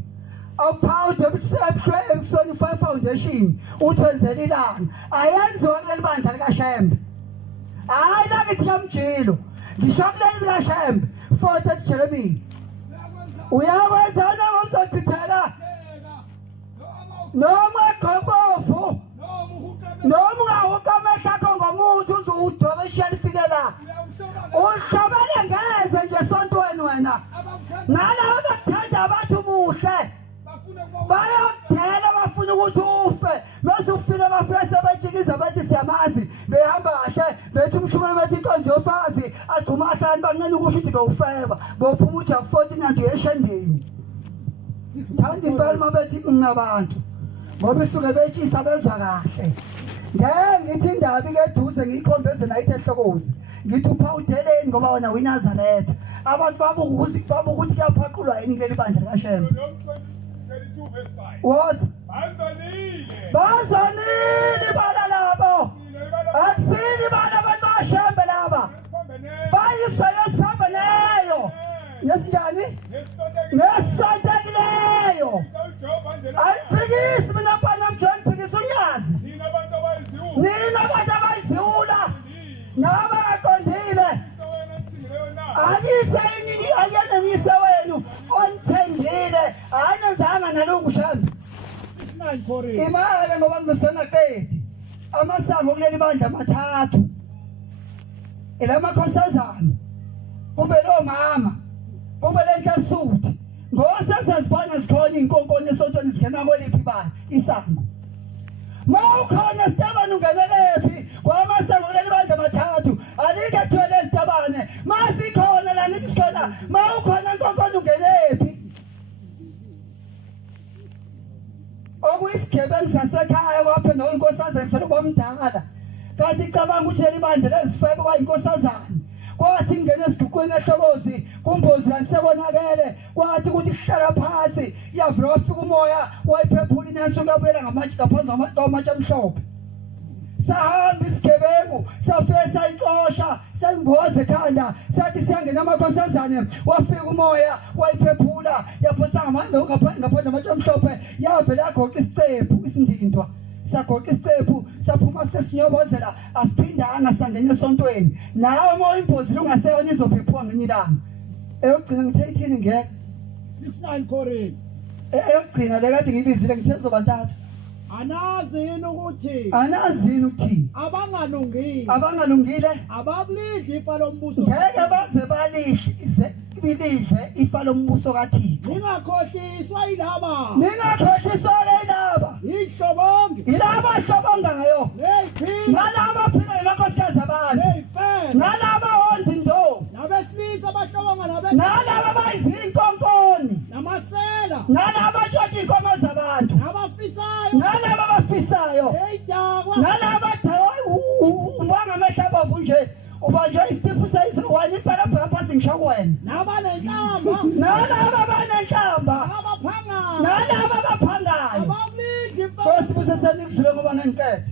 awuphawude episode 5 foundation uthenzela ilanga ayenziwa kuleli bandla likaShembe hayi la ngithi kamjilo ngisho kuleli likaShembe 4:30 Jeremiah uyakwenza ngomzochithela noma egobovu noma ungahuka amehlo akho ngomuthi uzudoba ishali fike la uhlobele ngeze nje esontweni wena nalabo bathanda abantu ubuhle bayakudela bafuna ukuthi ufe bese ufile bafike sebejikiza bathi siyamazi behamba kahle bethi umshumela bathi inkonzo yofazi agcuma ahlani bancane ukusho ukuthi bewufeba bophuma uthi aku14 anti eshendeni sithanda impela mabethi ngabantu ngoba isuke betshisa bezwa kahle ngithi indaba ke eduze ngiyikhombeze la ithi ehlokozi ngithi uphawudeleni ngoba wena uNyazaretha abantu babuka ukuthi kuyaphaqulwa yini kuleli bandla likaShembe was bazanile bala labo akusini bala abantu baShembe laba bayisela siphambeneyo yesinjani nesontekileyo ayiphikisi mina bana John phikisa uNyazi nina abantu abayiziwula nabaqondile ayene nise wenu onithengile ayenzanga nalungu Shembe imali ngoba ngizosona qedi amasango kuleli bandla amathathu elamakhosazana kube lo mama kube lenkasuthi ngosesazibona zikhona inkonkoni esontweni zingena kweliphi bani isango mawukhona sitabane ungenelephi kwamasango kuleli bandla amathathu alike thwele sitabane masikhona la nithi sona mawukhona inkonkoni ungenelephi okuyisigebengu sasekhaya kwaphe noyinkosazana ngiseloba mdala kanti icabanga ukuthi leli bandla lezifebe kwayinkosazana kwathi ngene esiduqweni ehlokozi kumbozi lanisekonakele kwathi ukuthi kuhlala phansi yavula wafika umoya wayiphephula inansuka abuyela ngamatshe ngaphansi kwamatshe amhlophe sahamba isigebengu safike sayixosha sayimboza ekhanda sathi siyangena amakhosazane wafika umoya wayiphephula yaphosa ngaphandle amatshe amhlophe yavela yagoqa isicephu isindindwa sagoqa isicephu saphuma sesinyobozela asiphindanga sangena esontweni nawe moya imbozi lungaseyona izophephwa ngenye ilanga eyogcina ngithe ithini ngeke 69 Korinth eyogcina le kade ngibizile ngithe zobantathu anazini ukuthi abangalungile abakulidla ifa lombuso ngeke baze bilidle ifa lombuso kaThixo ningakhohliswa yilaba ihlobonke yilaba hlobongayo nalaba phila emakhosikazi abantu nalaba honza indoda nabesilisa abahlobonga nalaba bayizinkonkoni namasela nalaba tshotha inkomo zabantu nalaba bafisayo nalaba ubanga amehla abovu nje ubanjwe isipho sayisikwani impela phapha singisho wena nalaba banenhlamba nalaba abaphangayo Nkosi buseseni kuzile ngoba ngenqede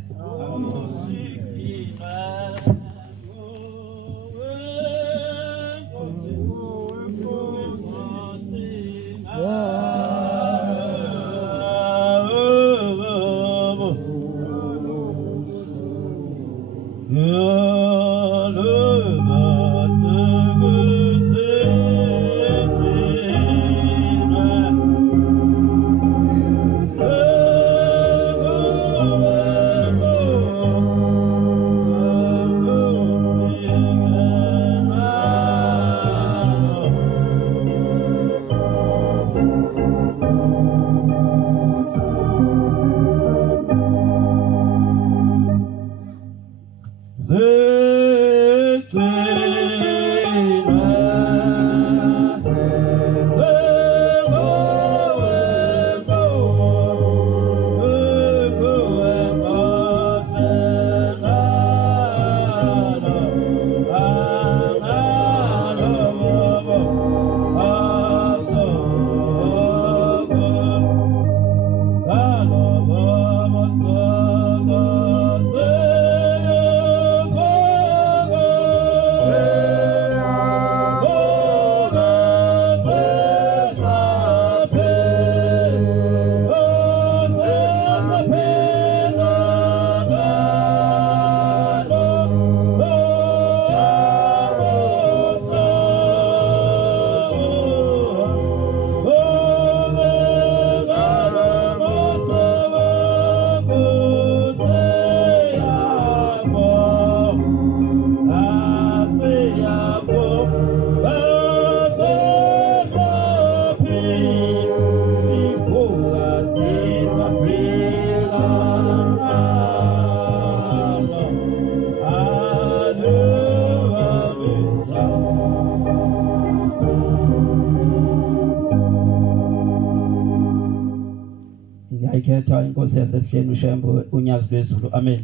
ngiyayikhetha inkosi yasebuhleni uShembe uNyazi lwezulu amen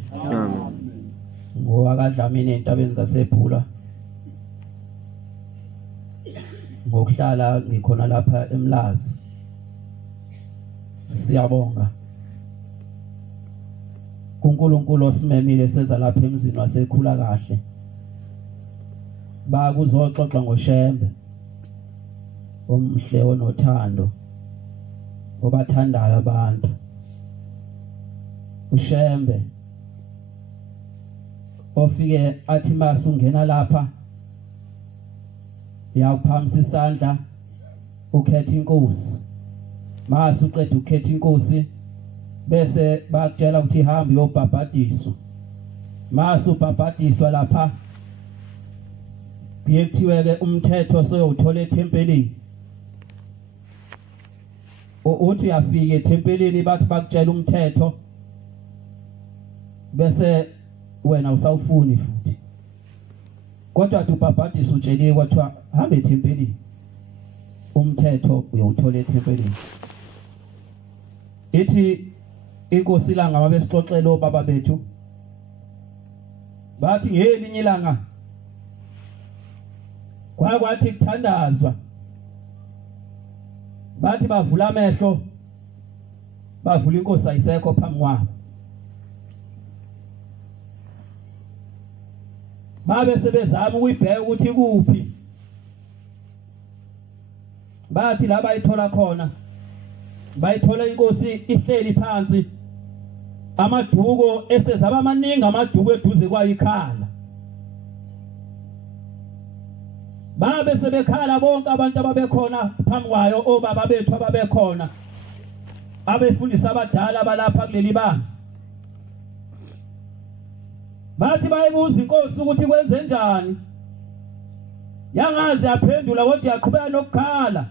ngoakadlamini entabeni zaseBhula ngokuhlala ngikhona lapha eMlazi siyabonga kuNkulunkulu osimemile seza lapha emzini wasekhula kahle bakuzoxoxa ngoShembe omhle onothando obathandayo abantu uShembe ofike athi masungena lapha yakuphamisa isandla ukhetha inkosi mase uqeda ukhetha inkosi bese bakutshela ukuthi ihamba yobhabhadiswa mase ubhabhadiswa lapha kuyekuthiwe ke umthetho soyothola ethempelini uthi uyafika ethempelini bathi bakutshela umthetho bese wena usawufuni futhi kodwa ubhabhadiswa utsheliwe kwathiwa hamba ethempelini umthetho uyothola ethempelini ithi inkosi ilanga mabesixoxela obaba bethu bathi ngelinye ilanga kwathi kuthandazwa bathi bavula amehlo bavula inkosi ayisekho phambi kwabo babe sebezama ukuyibheka ukuthi kuphi bathi la bayithola khona bayithola inkosi ihleli phansi amaduko esezaba amaningi amaduko eduze kwayikhala babe sebekhala bonke abantu ababekhona phambi kwayo obaba bethu ababekhona abefundisa abadala balapha kuleli banga bathi bayibuza inkosi ukuthi kwenze njani yangazi yaphendula kodwa yaqhubeka nokukhala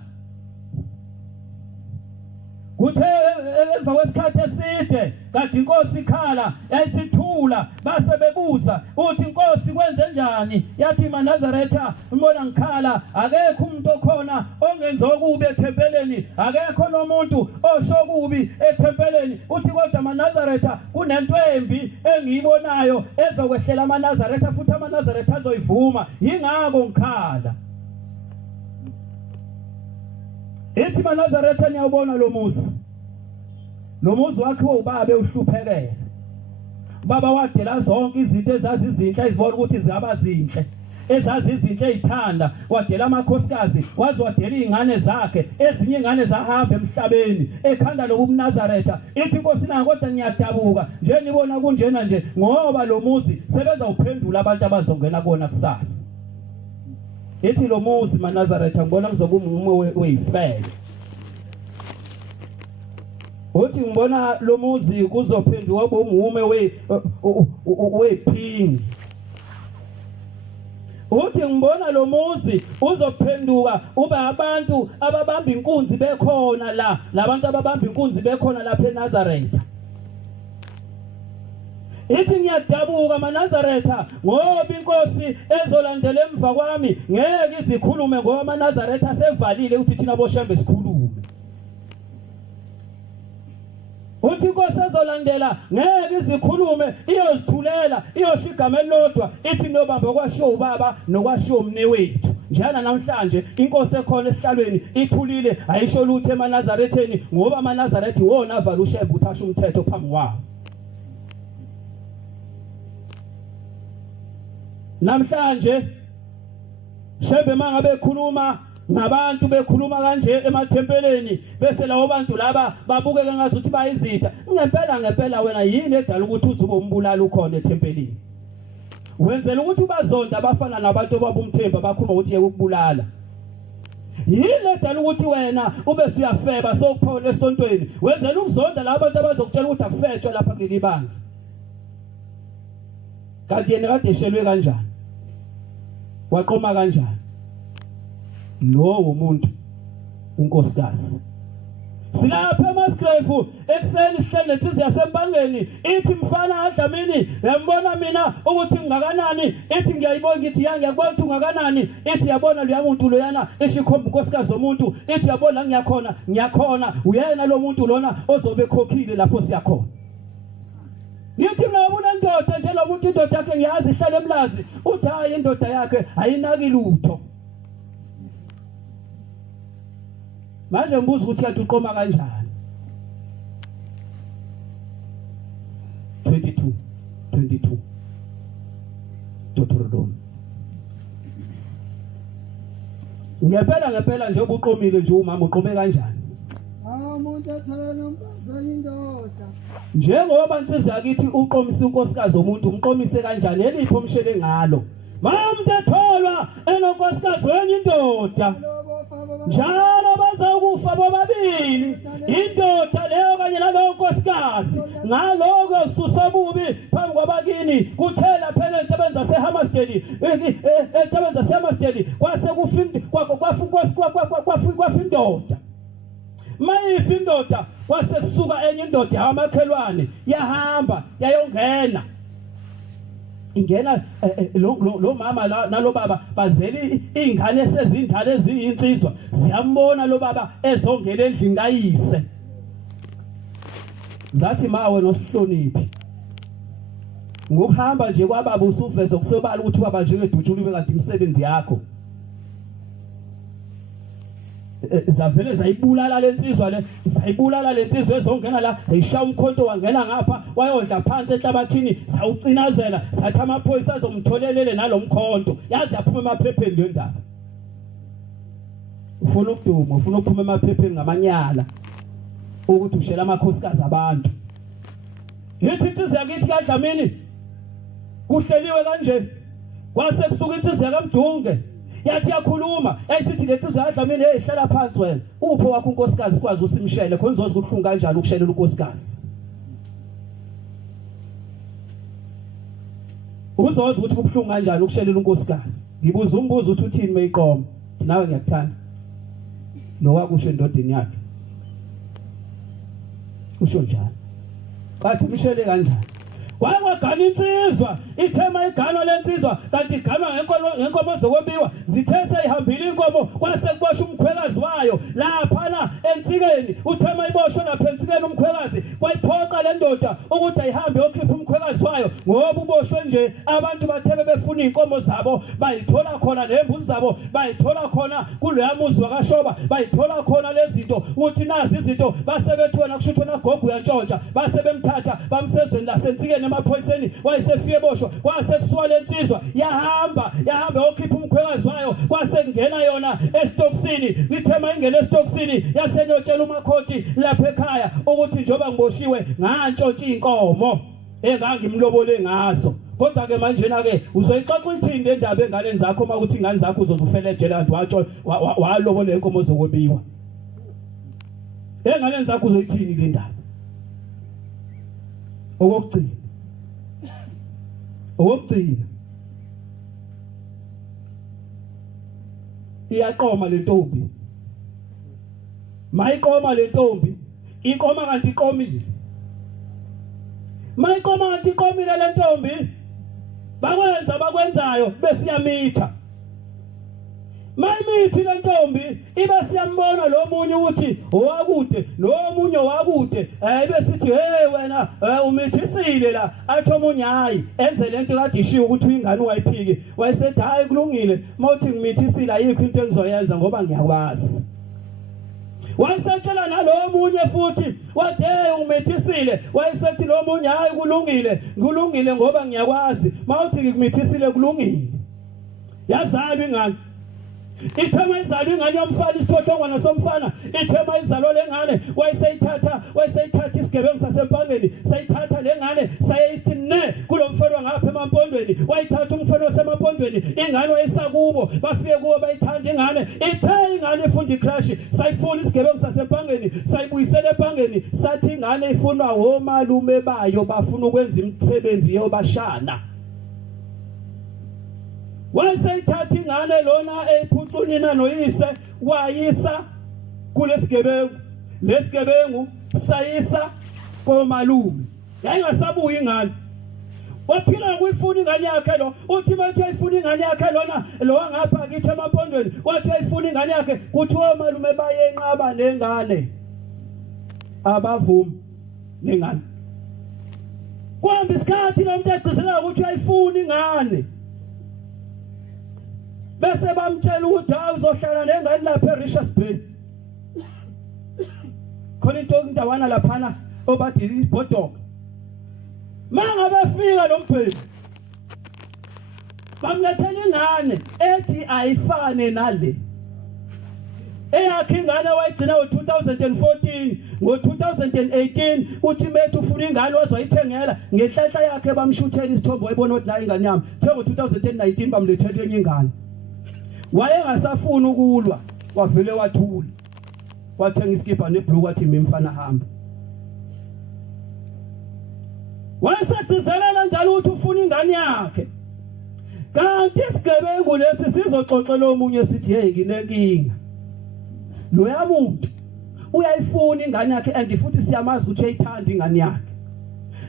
kuthe emva kwesikhathi eside kade inkosi ikhala yayisithula base bebuza uthi inkosi kwenze njani yathi maNazaretha umbona ngikhala akekho umuntu okhona ongenza okubi ethempeleni akekho nomuntu osho kubi ethempeleni uthi kodwa maNazaretha kunento embi engiyibonayo ezokwehlela amaNazaretha futhi amaNazaretha azoyivuma yingako ngikhala ithi maNazaretha niyabona lo muzi wakhe ubaba uhluphekela baba wadela zonke izinto ezazi izinhle izibona ukuthi ziyaba zinhle ezazi izinhle ezithanda wadela amakhosikazi waziwadela izingane zakhe ezinye izingane zahamba emhlabeni ekhanda lokuMnazaretha ithi inkosi na kodwa ngiyadabuka nje nibona kunjena nje ngoba lo muzi sebeza uphendula abantu abazongena kona kusasa ithi lo muzi maNazaretha ngibona kuzokuba umume weyifele uthi ngibona lo muzi kuzophenduka bomume wephingi uthi ngibona lo muzi uzophenduka uba abantu ababamba inkunzi bekhona la labantu ababamba inkunzi bekhona lapha eNazaretha ithi ngiyadabuka maNazaretha ngoba inkosi ezolandela emva kwami ngeke izikhulume ngoba maNazaretha sevalile uthi thina boShembe sikhulume uthi inkosi ezolandela ngeke izikhulume iyozithulela iyoshigama elodwa ithi nobamba kwashiwo ubaba nokwashiwo umnewethu njana namhlanje inkosi ekhona esihlalweni ithulile ayisho lutho eManazaretheni ngoba amaNazarethi wona avala uShembe uthasha umthetho phambi kwabo namhlanje Shembe mangabe ekhuluma nabantu bekhuluma kanje emathempeleni bese lawo bantu laba babukeke ngazuthi bayizitha ngempela wena yini edala ukuthi uzuke umbulala ukhona ethempelini wenzela ukuthi ubazonda abafana nabantu babumthemba bakhuluma ukuthi yeke ukubulala yini edala ukuthi wena ube siyafeba sokuphola esontweni wenzela ukuzonda labantu abazokutshela ukuthi akufetshwe lapha kuleli banga kanti yena kade eshelwe kanjani waqoma kanjani lo umuntu unkosikazi silapha eMasgrave ekseni sihlele nethizwe yasempangeni ithi mfana aDlamini yambona mina ukuthi ngakanani ithi ngiyayibona ngithi ngiyabona ukuthi ngakanani ithi yabona lo muntu loyana eshikhomba unkosikazi zomuntu ithi yabona ngiyakhona uyena lo muntu lona ozobe ekhokhile lapho siyakhona ngithi nabona indoda nje lo muntu indoda yakhe ngiyazi ihlala emlazi uthi hayi indoda yakhe ayinaki lutho manje ngibuza ukuthi kanti uqoma kanjani 22 Dr. ngempela nje ubuqomile nje umama uqome kanjani umuntu ethana umfazi indoda njengoba insizwa yakithi uqomisa unkosikazi zomuntu umqomise kanjani elipho umshele ngalo umuntu etholwa enonkosikazi wenye indoda njalo bazakufa bobabili indoda leyo kanye nalowo nkosikazi ngaloko susabubi phambi kwabakini kuthela phela entabeni zaseHamastedi entabeni zaseHamastedi kwase kwafa indoda mayifi indoda kwase kusuka enye indoda yamakhelwane yahamba yayongena ingena lo mama nalo baba bazeli ingane esezindala eziyinsizwa ziyambona lo baba ezongena endlini kayise zathi mawe nosihloniphi ngokuhamba nje kwababa usuveze kusobala ukuthi baba nje edutshula ube kanti imisebenzi yakho zavele zayibulala lensizwa le zayibulala lensizwa ezongena la eyisha umkhonto wangena ngapha wayodla phansi enhlabathini zawucinazela sathi amaphoyisa azomtholelele nalomkhonto yazi yaphuma emaphepheni le ndaba ufuna ukuduma ufuna ukuphuma emaphepheni ngamanyala ukuthi ushela amakhosikazi abantu yithi insizwa yakithi kaDlamini kuhleliwe kanje kwase kusuka insizwa kaMdunge yathi yakhuluma esithi letsizwa yaDlamini ehlala phansi wena upho wakho unkosikazi sikwazi usimshele khona uzozi ukuhlungu kanjani ukushelela unkosikazi uzozi ukuthi kubuhlungu kanjani ukushelela unkosikazi ngibuza umbuzo ukuthi uthini mayiqoma nawe ngiyakuthanda nokwakusho endodeni yakhe usho njalo bathi mshele kanjani kwangagana insizwa ithema igano lensizwa kanti igano ngenkomo zokwebiwa zithese ihambile inkomo kwase kuboshwa umkhwekazi wayo lapha entsikeni uthema iboshwe lapha entsikeni umkhwekazi kwayiphoqa le ndoda ukuthi ayihambe yokhipha umkhwekazi wayo ngoba uboshwe nje abantu bathebe befuna inkomo zabo bayithola khona nembuzi zabo bayithola khona kuloya muzi wakashoba bayithola khona lezinto ukuthi nazi izinto base bethona kushuthona gogo uyantshontsha base bemthatha bamsezweni lasentsikeni emaphoyiseni wayesefike boshwa kwase kusuka lensizwa yahamba yokhipha umkhwekazi wayo kwase kungena yona estoksini ithema ingene estoksini yasenotshela umakhoti lapha ekhaya ukuthi njoba ngiboshiwe ngantshontsha inkomo engangimlobole ngazo kodwa ke manje ke uzoyixoxa ithini indaba enganeni zakho makuthi ingane zakho uzozufela ejele kanti watsho walobola inkomo zokwebiwa enganeni zakho uzoyithini le ndaba okugcina iyaqoma le ntombi mayiqoma le ntombi iqoma kanti iqomile mayiqoma kanti iqomile le ntombi bakwenzayo besiyamitha mayimithi le ntombi ibe siyambona lo munye ukuthi owakude lo munye owakude besithi hey wena umithisile la athi omunye hayi enze lento kade ishiwo ukuthi ingane wayiphiki wayesethi hayi kulungile mawuthi ngimithisile ayikho into engizoyenza ngoba ngiyakwazi wayesetshela nalo munye futhi wathi hey umithisile wayesethi lo munye hayi kulungile ngoba ngiyakwazi mawuthi ngikumithisile kulungile yazalwa ingane ithema izalo ingane yomfana isiphohlongwana somfana ithema izalo lengane wayeseyithatha isigebengu sasempangeni sayithatha lengane sayisithi ne kulomfana ngapha emampondweni wayithatha umfana osemampondweni ingane wayesakubo bafike kubo bayithanda ingane ithe ingane ifunda icrash sayifuna isigebengu sasempangeni sayibuyisela empangeni sathi ingane ifunwa omalume bayo bafuna ukwenza imisebenzi yobashana waseyithatha ingane lona eyiphucunina noyise wayisa kulesigebengu lesigebengu sayisa komalume yayingasabuyi ingane waphila ngokuyifuna ingane yakhe lo uthi manje ayifuna ingane yakhe lona lo ngapha kithi emampondweni wathi ayifuna ingane yakhe kuthiwa malume bayenqaba nengane abavumi nengane kwamba isikhathi lo muntu egcisela ukuthi uyayifuna ingane bese bamtshela ukuthi hawu uzohlala nengane lapha eRichards Bay khona into indawana laphana obathi ibhodoka mangabe fika lo mbheki bamlethela ingane ethi ayifane nale eyakhe ingane wayigcina ngo2014 ngo2018 uthi methu ufuna ingane wazoyithengela ngehlahla yakhe bamshuthela isithombe wayibona ukuthi la ingane yami the ngo2019 bamlethela enye ingane wayengasafuna ukulwa wavele wathula wathenga iskipa neblue wathi mimfana hamba wayesagcizelela njalo ukuthi ufuna ingane yakhe kanti isigebengu lesi sizoxoxela omunye sithi hey nginenkinga lo yamuntu uyayifuna ingane yakhe and futhi siyamazi ukuthi uyayithanda ingane yakhe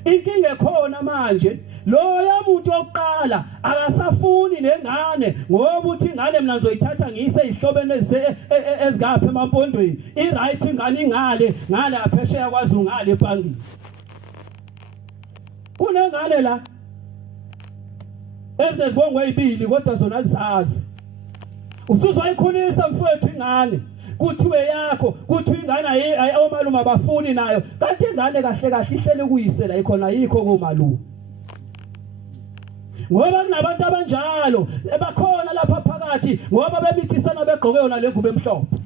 inkinga ekhona manje lo yamuntu oqala akasafuni nengane ngoba uthi ingane mina ngizoyithatha ngiyise ihlobene ezigapha emampondweni iright ingane ingale ngale aphesheya kwazi ungale ebhangini kunengane la ezezibongwe ibili kodwa zona zazi usuzoyikhulisa mfowethu ingane kuthiwe yakho kuthiwa ingane omalume abafuni nayo kanti ingane kahle kahle ihlele kuyise la ikhona yikho komalume ngoba kunabantu abanjalo bakhona lapha phakathi ngoba bebithisana begqoke yona lengubo emhlophe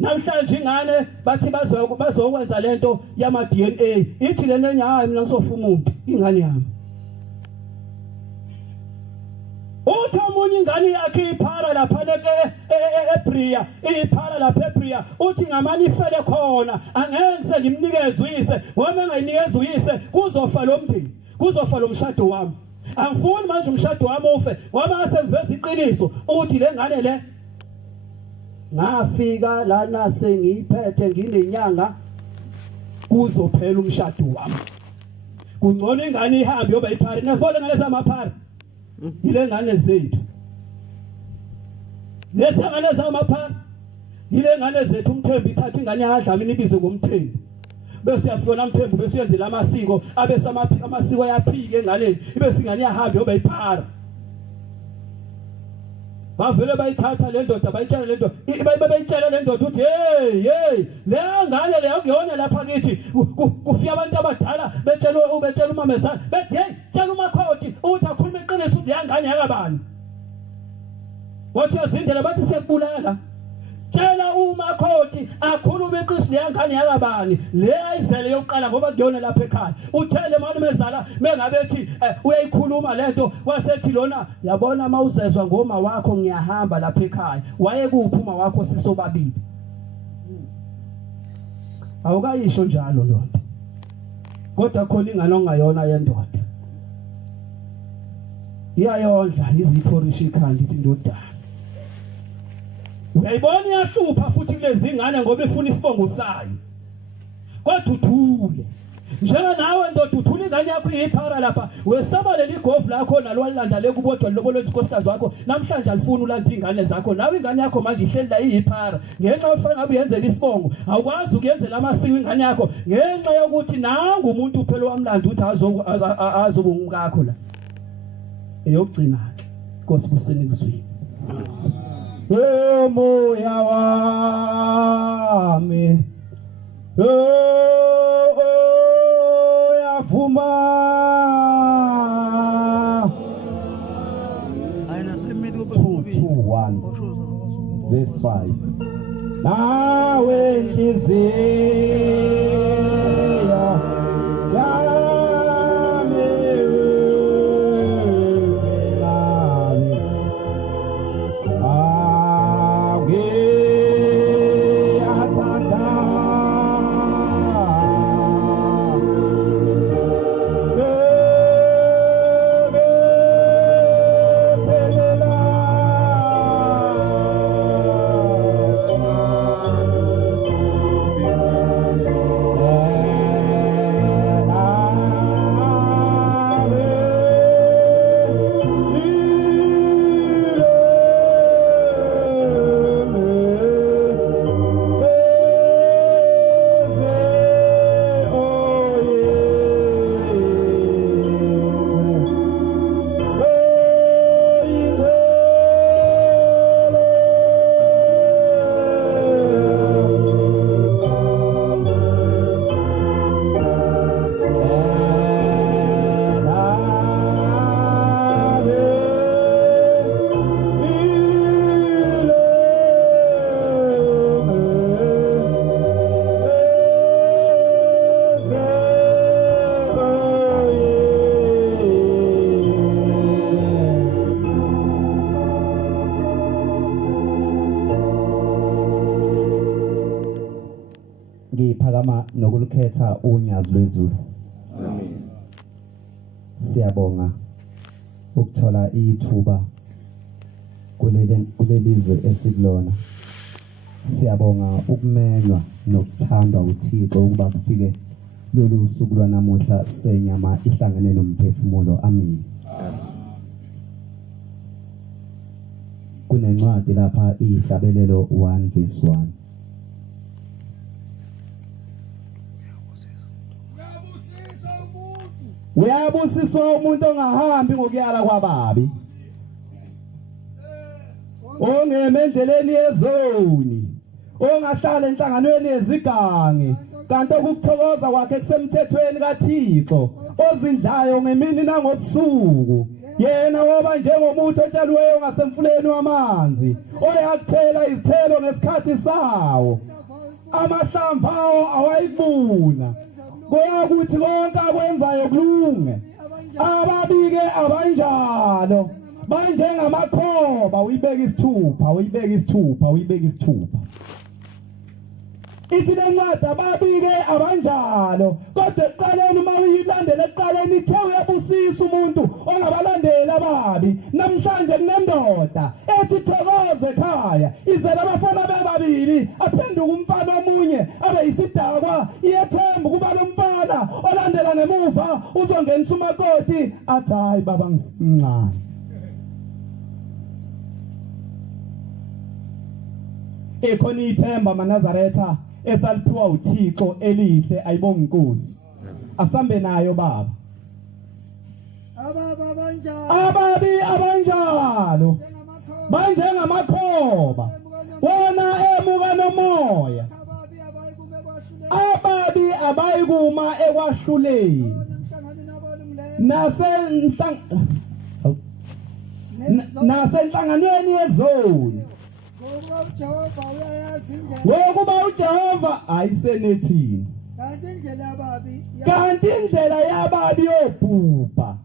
namhlanje ingane bathi bazokwenza lento yama DNA ithi lena enyayo mina ngisofa umuntu ingane yami uthi omunye ingane yakhe iphara lapha eBria iphara lapha eBria uthi ngamani ifele khona angeke ngimnikeze uyise ngoba engayinikeza uyise kuzofa lo mndeni kuzofa lo mshado wami angifuni manje umshado wami ufe ngoba asemveza iqiniso uthi le ngane le ngafika lana sengiyiphethe nginenyanga kuzophela umshado wami kungcono ingane ihambe yoba iphara nasibona ngalesa maphara ile ngane zethu lesangane zamaphara ile ngane zethu umthembi ithatha ingane yakhe ibizo ngomthembi bese yafika namthembu bese uyenzela amasiko abese amasiko yaphike enganeni ibese ingane yahambe yoba iphara bavele bayithatha le ndoda bayitshela le ndoda bayitshela le ndoda uthi hey le ngane le yakuyona lapha kithi kufika abantu abadala betshela umamezana bethi hey tshela umakhoti uthi akhuluma iqiniso ukuthi yangane yakabani wathi yazindlela bathi sekubulala tshela umakhoti akhuluma iqiniso yangane yakabani le ayizele yokuqala ngoba kuyona lapha ekhaya uthele manje mezala mengabethi uyayikhuluma lento wasethi lona yabona mawuzezwa ngoma wakho ngiyahamba lapha ekhaya wayekuphi uma wakho sisobabili awukayisho njalo lonto kodwa khona ingane ongayona yendoda iyayondla iziphorisha ikhanda ithi ndodana uyayibona iyahlupha futhi kulezi ngane ngoba ifuna isibongo sayo kodwa uthule njenga nawe ndoda uthula ingane yakho iyiphara lapha wesaba leli govu lakho nalwalanda lekubodwa lobolo inkosikazi wakho namhlanje alifuna ulanda ingane zakho nawe ingane yakho manje ihleli la iyiphara ngenxa yofana ngabe uyenzela isibongo awukwazi ukuyenzela amasiko ingane yakho ngenxa yokuthi nangu umuntu uphela wamlanda uthi azobungakho la eyogcina Nkosi buseni kuzwini moya wami yavuma ayina semini kube 2:1 verse 5 nawe inhliziyo Ngiphakama nokulukhetha uNyazi lwezulu. Amen. Siyabonga ukuthola ithuba kulelizwe esikulona. Siyabonga ukumenywa nokuthandwa uThixo ukuba kufike lolu suku lwanamuhla senyama ihlangene nomphefumulo. Amen. Kunencwadi lapha ihlabelelo 1:1. Uyabusiswa umuntu ongahambi ngokuyala kwababi. Ongema endleleni yezoni. Ongahlala enhlanganweni yezigangi. Kanti ukuthokoza kwakhe kusemthethweni kaThixo. Ozindlayo ngemini nangobusuku. Yena woba njengomuntu otshaliweyo ngasemfuleni wamanzi. Oyakuthela izithelo ngesikhathi sawo. Amahlamvu awo awayibuna. Kuyakuthi konke akwenzayo kulunge. Ababike abanjalo banjengamakhoba. Uyibeka isithupha. Ithi lencwadi ababike abanjalo. Kodwa eqaleni uma uyilandela eqaleni ithe uyabusisa umuntu ongabalandeli ababi. Namhlanje kunendoda ethi thokoze ekhaya. Izela abafana bebabili aphenduka umfana omunye abe yisidakwa. Iyethemba ukuba lo mfana olandela ngemuva uzongenisa umakoti. Athi hayi baba ngisincane. Ekhona ithemba maNazaretha esaliphiwa uThixo elihle ayibonga inkosi. Asambe nayo baba. Ababi abanjalo banjengamakhoba. Wona emuka nomoya. Ababi abayikuma ekwahluleni. Nasenhlanganweni yezoni. Ngokuba uJehova ayisenethini. Kanti indlela yababi yobhubha.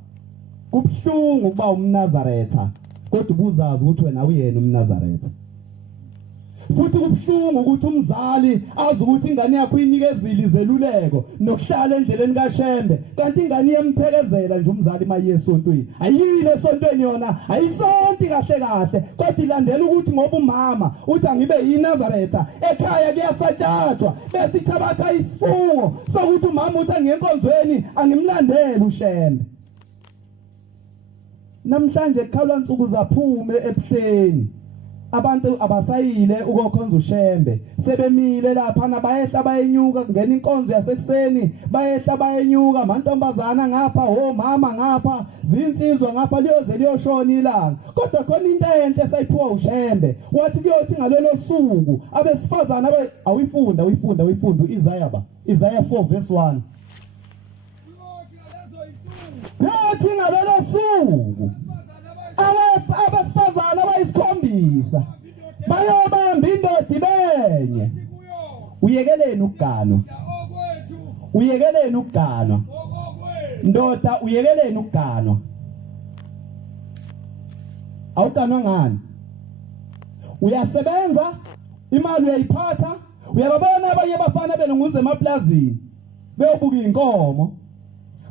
Kubhlungu ukuba umNazaretha, kodwa ubuzazi ukuthi wena uyena umNazaretha. Futhi kubhlungu ukuthi umzali azi ukuthi ingane yakho inikezile izeluleko nokuhlala endleleni kaShembe, kanti ingane iyemphekezela nje umzali maye esontweni. Ayile esontweni yona, ayisonti kahle, kodwa ilandela ukuthi ngoba umama uthi angibe yiNazaretha ekhaya kuyasatshazwa, bese ithabatha isifungo sokuthi umama uthi angiyenkonzweni angimlandele uShembe. Namhlanje kukhalwa insuku zaphume ebuhleni. Abantu abasayile ukokhonza uShembe, sebemile lapha nabayehla bayenyuka kungena inkonzo yasekuseni, bayehla bayenyuka amantombazana ngapha, omama ngapha, zinsizwa ngapha liyoze liyoshona ilanga. Kodwa khona into enhle esayiphiwa uShembe, wathi kuyothi ngalelo suku abesifazana awuyifunda Isaiah 4:1. Yathi ngalelo suku abesifazana abayisikhombisa bayobamba indoda ibenye. Uyekeleni ukuganwa ndoda, uyekeleni ukuganwa. Awuganwa ngani? Uyasebenza, imali uyayiphatha. Uyababona abanye abafana benunguze emaplazini beyobuka inkomo.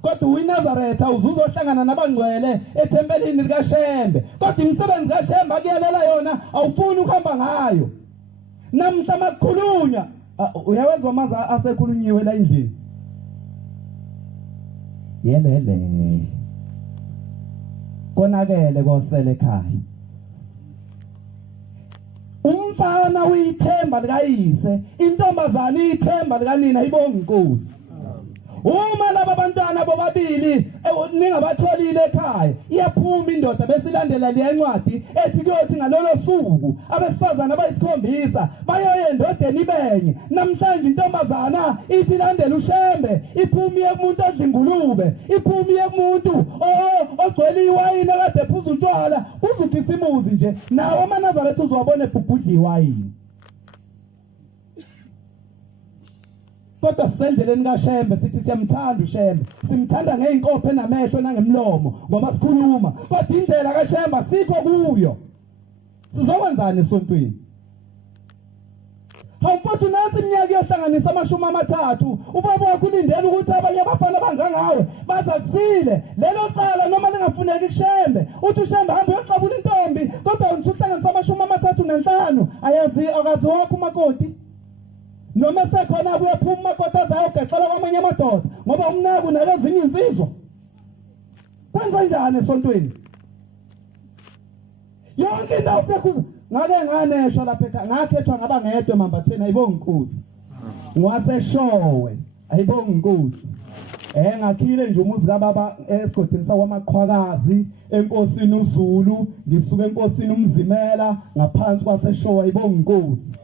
Kodwa uNazaretha uzuzohlangana nabangcwele ethempelini likaShembe. Kodwa imisebenzi kaShembe akuyelela yona awufuni ukuhamba ngayo. Namhla makukhulunywa uyawezwa amaza asekhulunyiwe la endlini. Yelele. Konakele kosele ekhaya. Umfana uyithemba likayise, intombazana iyithemba likanina ibonga inkosi. Uma laba bantwana bobabili ningabatholile ekhaya, iyaphuma indoda besilandela le ncwadi ethi kuyothi ngalolo suku abesifazana abayisikhombisa bayoya endodeni ibenye. Namhlanje intombazana ithi landela uShembe, iphumiye kumuntu odla ingulube, iphumiye kumuntu ogcwele iwayini akade ephuza utshwala, uzukisa imuzi nje nawo amaNazaretha uzowabona ebhubhudla iwayini. Kodwa sisendeleni kaShembe sithi siyamthanda uShembe, simthanda ngeinkophe namehlo nangemlomo ngoba sikhuluma. Kodwa indlela kaShembe sikho kuyo. Sizokwenzani esontweni? Hawufuthi nansi iminyaka yahlanganisa amashumi amathathu. Ubaba wakho ulindele ukuthi abanye abafana abangangawe bazakusile. Lelo cala noma lingafuneki kuShembe. Uthi uShembe hamba uyoxabula intombi kodwa usuhlanganisa amashumi amathathu nanhlanu. Ayazi akazi wakho umakoti. Noma sekhona kuyaphuma umakoti azayogaxela kwamanye amadoda ngoba umnaku nalezinye insizwa. Kwenza njani esontweni? Yonke indawo sekhuza ngake nganesho lapha ekhaya ngakhethwa ngaba ngedwe mambatheni ayibonga inkosi ngwaseshowe ayibonga inkosi ngakhile nje umuzi kababa esigodini sawamaqhwakazi enkosini uZulu ngisuka enkosini umzimela ngaphansi kwaseshowe ayibonga inkosi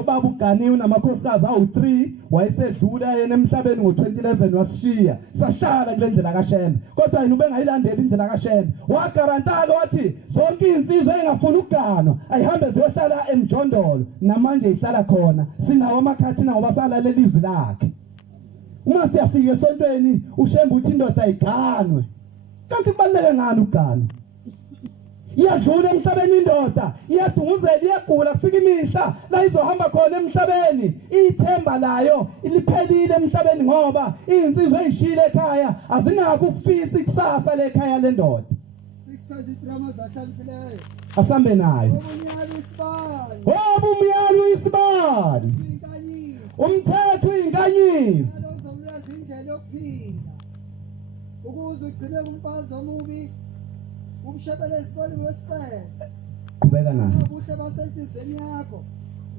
ubaba uganiwe namakhosikazi awu3 wayesedlula yena emhlabeni ngo2011 wasishiya sahlala kule ndlela kaShembe kodwa yena ubengayilandeli indlela kaShembe wagarantaka wathi zonke insizwe engafuna ukuganwa ayihambe ziyohlala eMjondolo namanje ihlala khona sinawo amakhathina ngoba salalela izwi lakhe uma siyafika esontweni uShembe uthi indoda ayiganwe kanti kubaleke ngani ukuganwa iyadlula emhlabeni indoda iyadunguzela iyagula kufika imihla la izohamba khona emhlabeni ithemba layo iliphelile emhlabeni ngoba insizwe ezishile ekhaya azinaki ukufisa ikusasa lekhaya lendoda sikusazidrama zahlambileyo asambe nayo ubunyalo isibali umthetho inkanyiso uzomlaza indlela yokuphila ukuze ugcine kumfazi omubi umshebelezi esikoleni wesifele qhubeka nayo ubuhle basentizweni yakho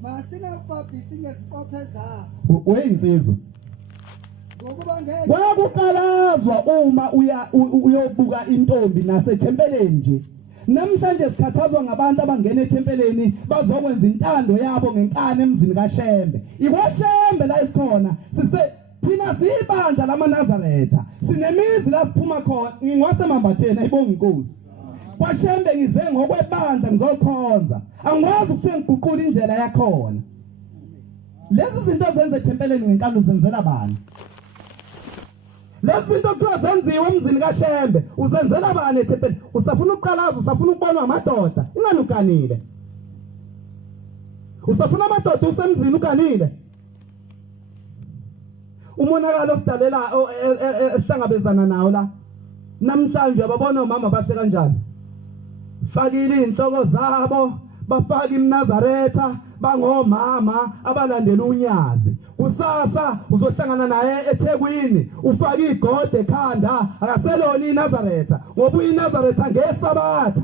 masinakubhabhisa ngezikophe zakho weyinsizwa ngokuba ngeke kwakuqalazwa uma uyobuka intombi nasethempeleni nje namhlanje sikhathazwa ngabantu abangena ethempeleni bazokwenza intando yabo ngenkani emzini kaShembe ikwaShembe la isikhona thina sibandla lamaNazaretha sinemizi la siphuma khona ngingwasemambatheni ayibonga inkosi kwaShembe ngize ngokwebandla ngizokhonza angikwazi ukufike ngiguqula indlela yakhona lezi zinto zenze ethempeleni ngenkani uzenzela bani lezi zinto kuthiwa zenziwe emzini kaShembe uzenzela bani ethempeleni usafuna ukuqalaza usafuna ukubonwa amadoda ingani ukanile usafuna amadoda usemzini ukanile umonakalo sidalela esihlangabezana nawo la namhlanje ababona umama bahle kanjani fakile inhloko zabo bafaka iMnazaretha bangomama abalandela uNyazi kusasa uzohlangana naye eThekwini ufaka igode ekhanda akaselona iNazaretha ngoba uyiNazaretha ngesabatha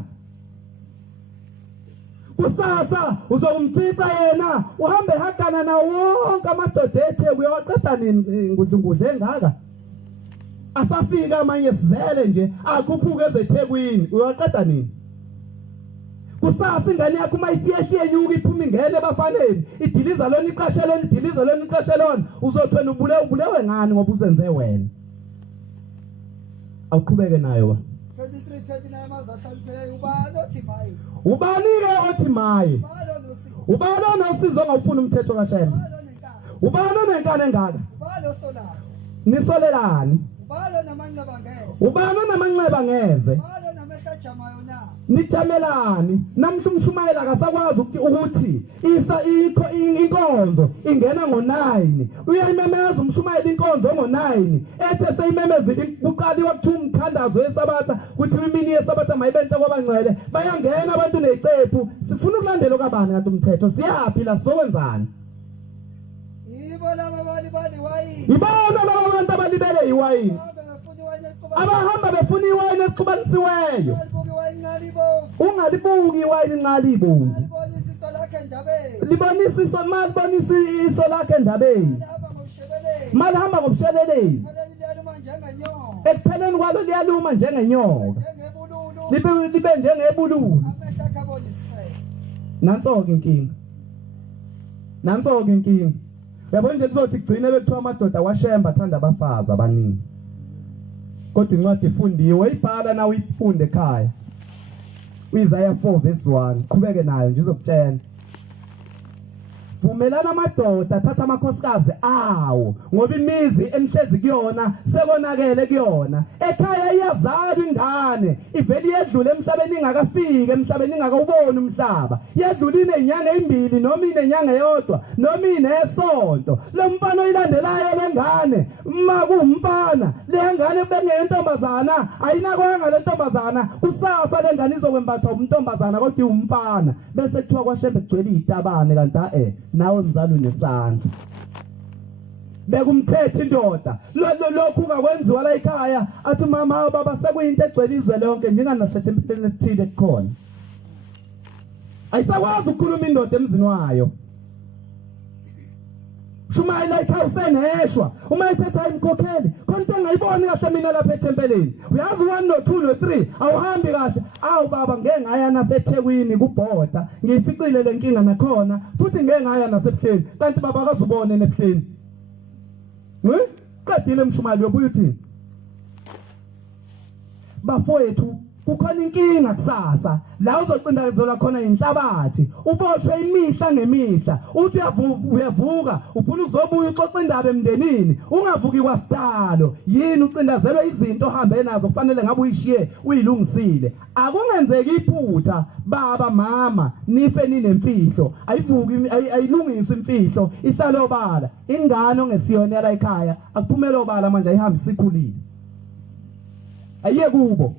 kusasa uzomfica yena uhambe hagana na wonke amadoda eThekwini uyaqeda nini ngudlungudle engaka asafika amanye sizele nje akhuphuke ezeThekwini uyaqeda nini kusasa ingane yakho mayisiyehliye nyuka iphuma ingene bafanele idiliza lona iqashelona idiliza lona iqashelona uzothwena ubulewe ngani ngoba uzenze wena awuqhubeke nayo wa 23 mazahlambileyo ubani othi maye ubani-ke othi maye ubani onosizo ongawufuna umthetho kaShembe ubani onenkani engaka ubani osolayo nisolelani ubani namanxeba ngeze nijamelani namhla umshumayela akasakwazi ukuthi inkonzo ingena ngo9 uyayimemeza umshumayela inkonzo ngo9 ethe seyimemezile kuqaliwa kuthiwa umthandazo yesabatha kuthi imini yesabatha mayibente kwabangcwele bayangena abantu necephu sifuna ukulandela kabani kanti umthetho siyapi la sokwenzani ibona laba bantu abalibele iwayini abahamba befuna iwayini exubanisiweyo ungalibuki iwayini nqalibo libonisa iso lakhe endabeni malihamba ngobushelelezi ekupheleni kwalo liyaluma njengenyoka libe njengebululu nanso-ke inkinga yabo nje kuzothi kugcine bekuthiwa amadoda waShembe athanda abafazi abaningi kodwa incwadi ifundiwe ibhala na uyifunde ekhaya uIsaiah 4 verse 1 qhubeke nayo nje izokutshela vumelana amadoda thatha amakhosikazi awo ngoba imizi enihlezi kuyona sekonakele kuyona ekhaya iyazala ingane iveli yedlule emhlabeni ingakafiki emhlabeni ingakawuboni umhlaba yedlule inenyanga ezimbili noma inenyanga eyodwa noma inesonto lo mfana oyilandelayo lengane makumfana lengane bengentombazana ayinakwanga lentombazana kusasa lengane izokwembatha umntombazana kodwa umfana bese kuthiwa kwaShembe kugcwele izitabane kanti nawe mzali unesandla bekumthethe indoda lokhu kwenziwa la ekhaya athi mama baba sekuyinto egcwele izwe lonke njenganasetshenzisweni ethile kukhona ayisakwazi ukukhuluma indoda emzini wayo shumayela ekhaya useneshwa uma ithetha imkhokheli konke engayiboni kahle mina lapha ethempeleni uyazi 1 no 2 no 3 awuhambi kahle awu baba ngeke ngaya naseThekwini kubhoda ngiyificile lenkinga nakhona futhi ngeke ngaya nasebuhleni kanti baba akazubone nebuhleni qedile mshumali yobuye uthini bafowethu kukhona inkinga kusasa la uzocindezelwa khona inhlabathi uboshwe imihla ngemihla uthi uyavuka ufuna uzobuya uxoxa indaba emndenini ungavuki kwasidalo yini ucindezelwe izinto ohambe nazo kufanele ngabe uyishiye uyilungisile akungenzeki iphutha baba mama nife ninemfihlo ayivuki ayilungiswe imfihlo ihlale obala ingane ongesiyona la ekhaya akuphumela obala manje ayihambi sikhulile ayiye kubo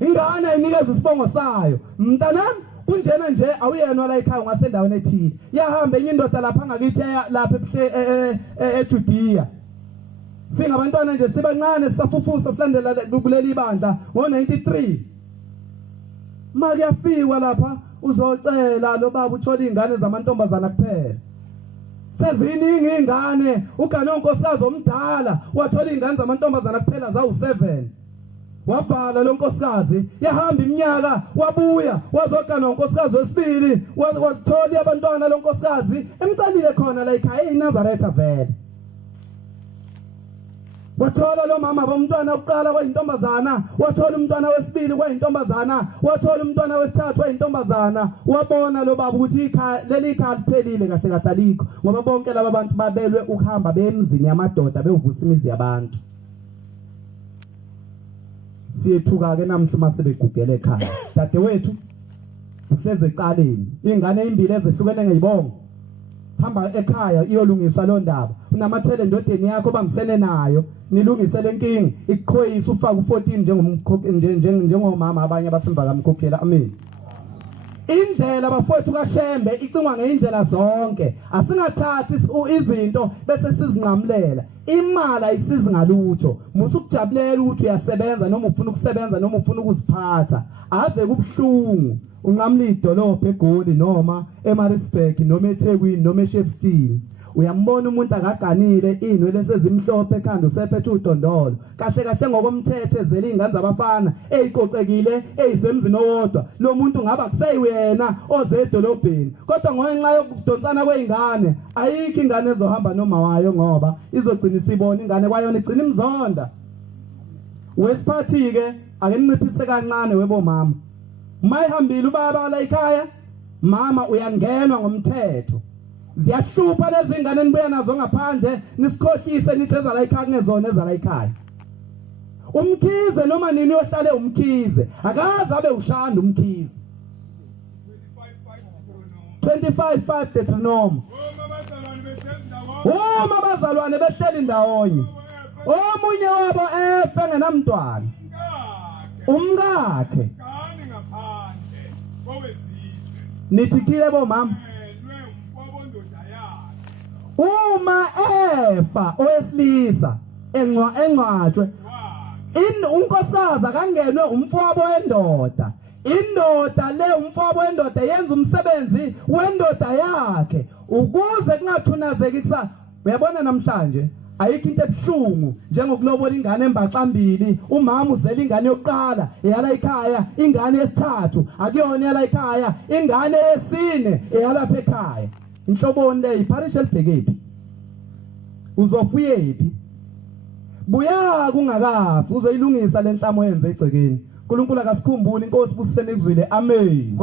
ingane inikeza isibongo sayo mntanami kunjena nje awuyena la ekhaya ngasendaweni ethile yahamba enye indoda lapha ngakithi lapha eJudiya singabantwana nje sibancane sisafufusa silandela kuleli ibandla ngo93 manje yafikwa lapha uzocela lo baba uthola ingane zamantombazana kuphela seziningi ingane uGanonkosikazi omdala wathola ingane zamantombazana kuphela zawu7 wabhala lo nkosikazi yahamba iminyaka wabuya wazogana unkosikazi wesibili wathola abantwana lo nkosikazi emcalile khona la ekhaya eNazaretha vele wathola lo mama bomntwana oqala kwayintombazana wathola umntwana wesibili kwayintombazana wathola umntwana wesithathu kwayintombazana wabona lo baba ukuthi leli ikhaya liphelile kahle kahle alikho ngoba bonke laba bantu babelwe ukuhamba bemzini yamadoda bevusa imizi yabantu siyethuka ke namhla uma sebegugele ekhaya dadewethu uhleze ecaleni ingane ezimbili ezehlukene ngeyibongo hamba ekhaya iyolungiswa lo ndaba unamathele endodeni yakho bambisene nayo nilungise lenkingi ikukhoyisa ufaka u14 njengomama abanye abasemva kamkhokhela amen indlela bafowethu kaShembe icingwa ngeindlela zonke asingathathi izinto bese sizinqamulela imali ayisizi ngalutho musukujabulela ukuthi uyasebenza noma ufuna ukusebenza noma ufuna ukuziphatha ave kubhlungu unqamula idolobha eGoli noma eMaritzburg noma eThekwini noma eShepstone uyambona umuntu akaganile inwele sezimhlophe ekhanda usephethe udondolo kahle kahle ngokomthetho ezela ingane zabafana eziqoqekile ezisemzini owodwa lo muntu ngaba kuseyena oze edolobheni kodwa ngenxa yokudonsana kweingane ayikho ingane ezohamba noma wayo ngoba izogcina isibona ingane kwayona igcina imzonda wesiphathi ke ake nciphise kancane webo mama mayihambile ubaba la ekhaya mama uyangenwa ngomthetho ziyahlupha lezi ngane nibuya nazo ngaphandle nisikhohlise nitheza la ekhaya ngezona eza la ekhaya umkhize noma nini ohlale umkhize akaze abe ushanda umkhize 25:5 Deuteronomy uma bazalwane behleli ndawonye omunye wabo efe ngenamntwana umkakhe nithikile bo mama uma efa owesilisa engcwatshwe unkosazi akangenwe umfowabo wendoda indoda le umfowabo wendoda yenza umsebenzi wendoda yakhe ukuze kungathunazeki kusasa uyabona namhlanje ayikho into ebuhlungu njengokulobola ingane embaqambili umama uzela ingane yokuqala eyala ekhaya ingane yesithathu akuyona eyala ekhaya ingane yesine eyalapha ekhaya inhloboni le iparish elibhekephi uzofuyephi buya kungakafi uzoyilungisa lenhlamo yenze egcekeni uNkulunkulu akasikhumbule inkosi busisene kuzwile amen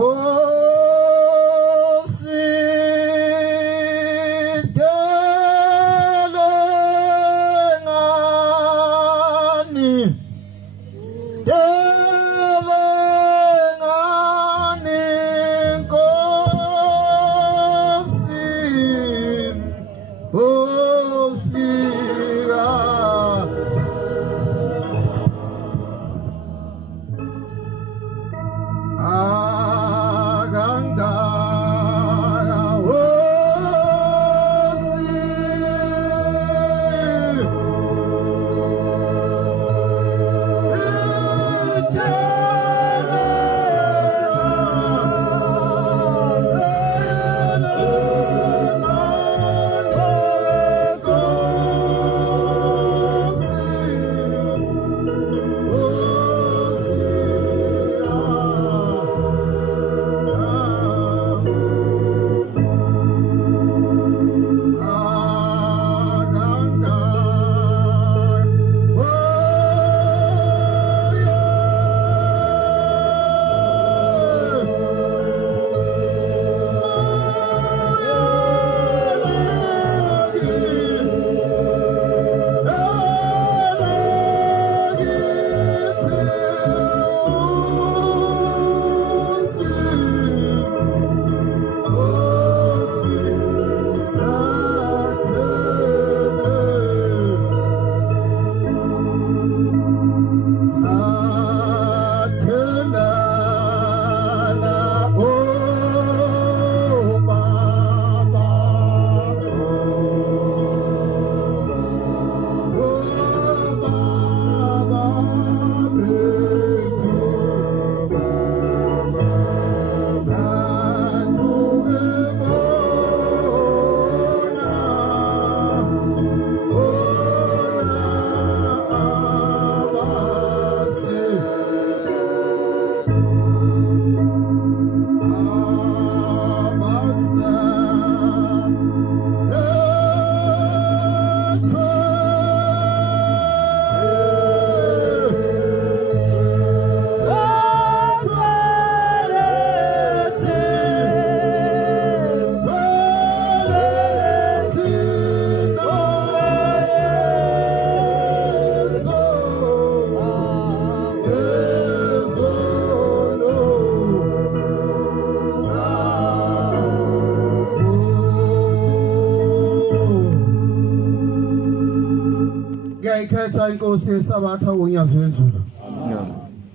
Ngiyayikhetha inkosi yesabatha uNyazi wezulu.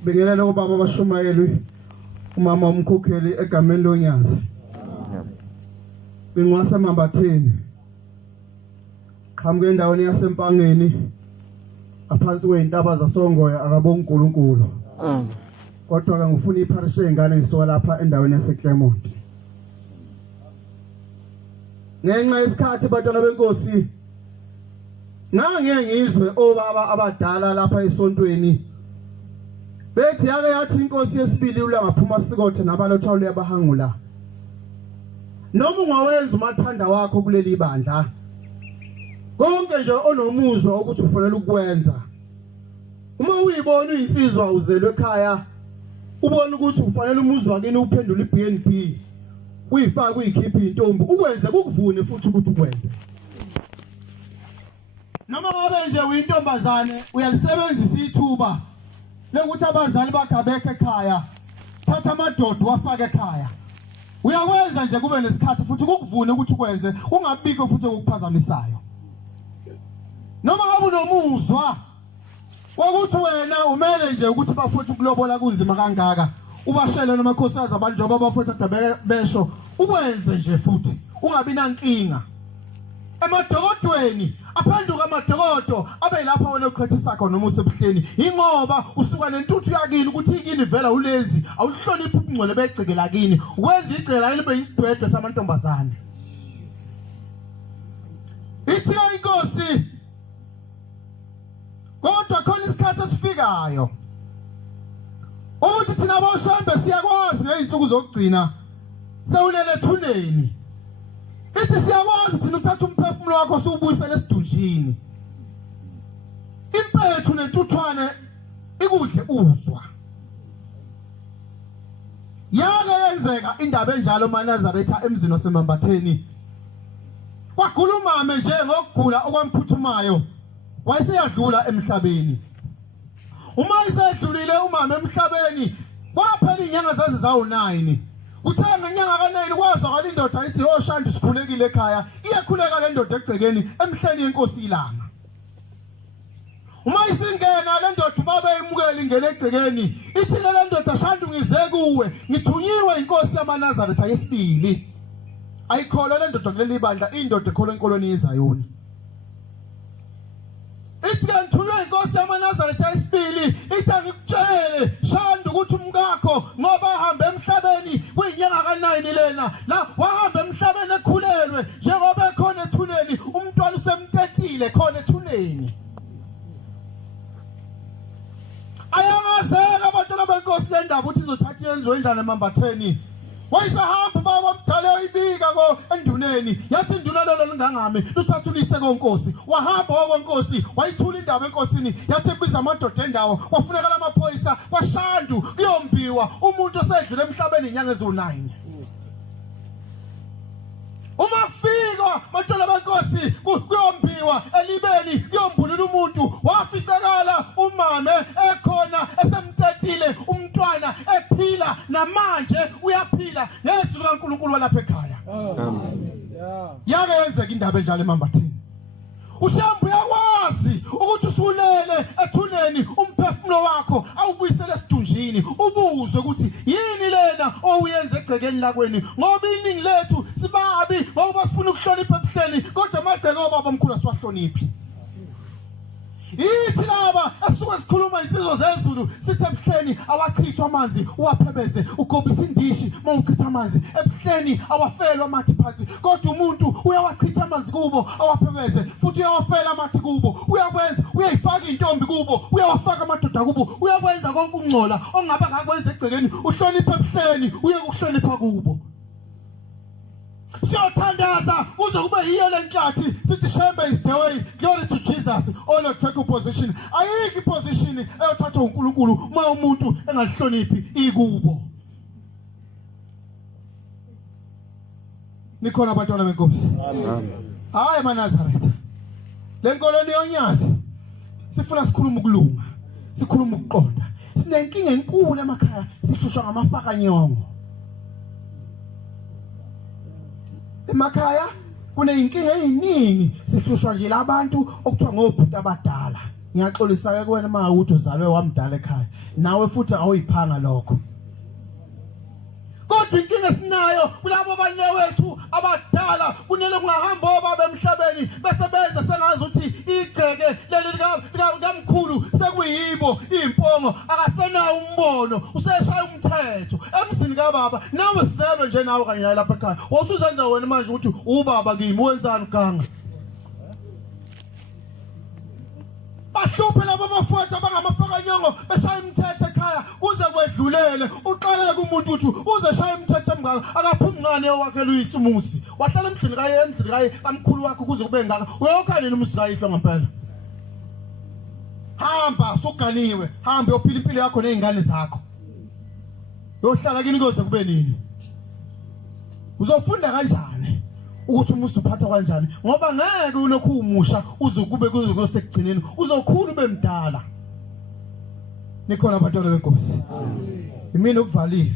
Bingelela ubaba abashumayeli umama umkhokheli egameni loNyazi. Bingasemambatheni. Qhamuke endaweni yasempangeni aphansi kwezintaba zaSongoya akabonga uNkulunkulu. Kodwa ke ngifuna ipharishe ingane ngisoka lapha endaweni yaseClermont. Ngenxa yesikhathi bantwana benkosi ngeke ngizwe obaba abadala lapha esontweni bethi yake yathi inkosi yesibili ulangaphuma sikothe nabalotha uyabahangula. Noma ungawenza umathanda wakho kuleli bandla konke nje onomuzwa ukuthi ufanele ukwenza. Uma uyibona uyinsizwa uzelwe ekhaya ubona ukuthi ufanele umuzwa kini uphendula iBNB uyifaka uyikhipha intombi ukwenze kukuvune futhi ukuthi ukwenze. Noma ngabe nje uyintombazane uyalisebenzisa ithuba lokuthi abazali bakhe abekhe ekhaya thatha amadoda wafaka ekhaya. Uyakwenza nje kube nesikhathi futhi kukuvune ukuthi ukwenze ungabikho futhi ukuphazamisayo. Noma ngabe unomuzwa wokuthi wena umele nje ukuthi bafuthe ukulobola kunzima kangaka ubashele namakhosikazi abantu njengoba bafuthe besho ukwenze nje futhi ungabi nankinga. Emadokodweni aphenduka amadokodo abe lapha wena uqhathisa khona noma usebuhleni ingoba usuka nentuthu yakini ukuthi ikini vela ulezi awuhloniphi ubungcwele begcekela kini ukwenza igcela libe isidwedwe samantombazane. Ithi inkosi kodwa khona isikhathi esifikayo ukuthi thina aboShembe siyakwazi ngeinsuku zokugcina sewulele ethuneni. Ithi siyakwazi thina uthatha umphefumulo wakho siubuyisele esidunjini. Impethu nentuthwane ikudle uzwa. Yake yenzeka indaba enjalo maNazaretha emzini wasemambatheni. Kwagula umama nje ngokugula okwamphuthumayo. Wayeseyadlula emhlabeni. Uma isedlulile umama emhlabeni kwaphela inyanga zazizawu9. Uthe ngenyanga ka9 kwazakala indoda ithi oShandi sikhulekile ekhaya iyakhuleka le ndoda egcekeni emhleni yenkosi ilanga. Uma isingena le ndoda ubaba emukela ingene egcekeni ithi le ndoda Shandi ngize kuwe ngithunyiwe inkosi yamaNazaretha yesibili. Ayikholwa le ndoda kuleli bandla indoda ekholwa enkolweni yeZayoni. Ithi ngithunywe inkosi yamaNazaretha yesibili ithi ngikutshele Shandi ukuthi umkakho ngoba ahambe emhlabeni kuyinyanga ka9 lena la wahamba emhlabeni ekhulelwe njengoba ekhona ethuneni umntwana usemtetile khona ethuneni. Ayangazeka abantwana benkosi lendaba ukuthi izothatha yenziwe njani emambatheni. Wayisahamba baba mdala ibika ko enduneni yathi induna lelo lingangami luthatha ulise konkosi wahamba konkosi wayithula indaba enkosini yathi biza amadoda endawo wafuneka amaphoyisa kwaShandu kuyombiwa umuntu osedlule emhlabeni inyanga ezu9. Uma kufika bantwana benkosi kuyombiwa elibeni kuyombulula umuntu waficakala umama ekhona esemtetile umntwana ephila namanje uyaphila ngezwi kaNkulunkulu walapha ekhaya. Yake yenzeka indaba enjalo emambatheni. uShembe uyakwazi ukuthi usulele ethuneni umphefumulo wakho awubuyisele esidunjini ubuzwe ukuthi yini lena oyenze egcekeni lakweni ngoba iningi lethu sibabi ngoba sifuna ukuhlonipha ebuhleni kodwa amagceke obaba omkhulu asiwahloniphi. Ithi laba esuke sikhuluma insizwa zezulu sithi ebuhleni awachithwa amanzi uwaphebeze ugobisa indishi mawuchitha amanzi ebuhleni awafelwa amathi phansi kodwa umuntu uyawachitha amanzi kubo awaphebeze futhi uyawafela amathi kubo uyakwenza uyayifaka intombi kubo uyawafaka amadoda kubo uyakwenza konke ukungcola ongaba ngakwenza egcekeni uhlonipha ebuhleni uye ukuhlonipha kubo. Siyothandaza kuze kube yiyo lenhlathi sithi Shembe is the way glory to Jesus all take a position ayikho position eyothathwa uNkulunkulu uma umuntu engahloniphi ikubo. Nikhona abantwana benkosi hayi maNazaretha lenkoloni yoNyazi sifuna sikhuluma ukulunga sikhuluma ukuqonda sinenkinga enkulu emakhaya sihlushwa ngamafaka nyongo. Emakhaya kuneyinkinga eziningi sihlushwa nje labantu okuthiwa ngobhuti abadala. Ngiyaxolisa ke kuwena uma ukuthi uzalwe wamdala ekhaya. Nawe futhi awuyiphanga lokho. Kodwa inkinga esinayo kulabo banewethu abadala kunele kungahamba obabe emhlabeni besebenza sengazi ukuthi igceke leli likamkhulu sekuyibo impongo akasenawo umbono useshaya umthetho emzini kababa nawe sizelwe nje nawe kanye lapha ekhaya wawusuzenza wena manje ukuthi ubaba kimi wenzani ganga bahluphe labo bafowethu abangamafakanyongo beshaya imithetho ekhaya kuze kwedlulele uqale kumuntu uthi uzeshaya imithetho emngaka akaphumi ngane wakhe luyisumusi wahlala emhlini kaye kamkhulu wakhe kuze kube ngaka uyokhani nomsayihlo ngempela hamba suganiwe hamba yophila impilo yakho nezingane zakho yohlala kini kuze kube nini uzofunda kanjani ukuthi umuntu uphatha kanjani ngoba ngeke ulokhu umusha uzokube kusekugcineni uzokhulu bemdala nikhona abantwana benkosi imini ukuvalile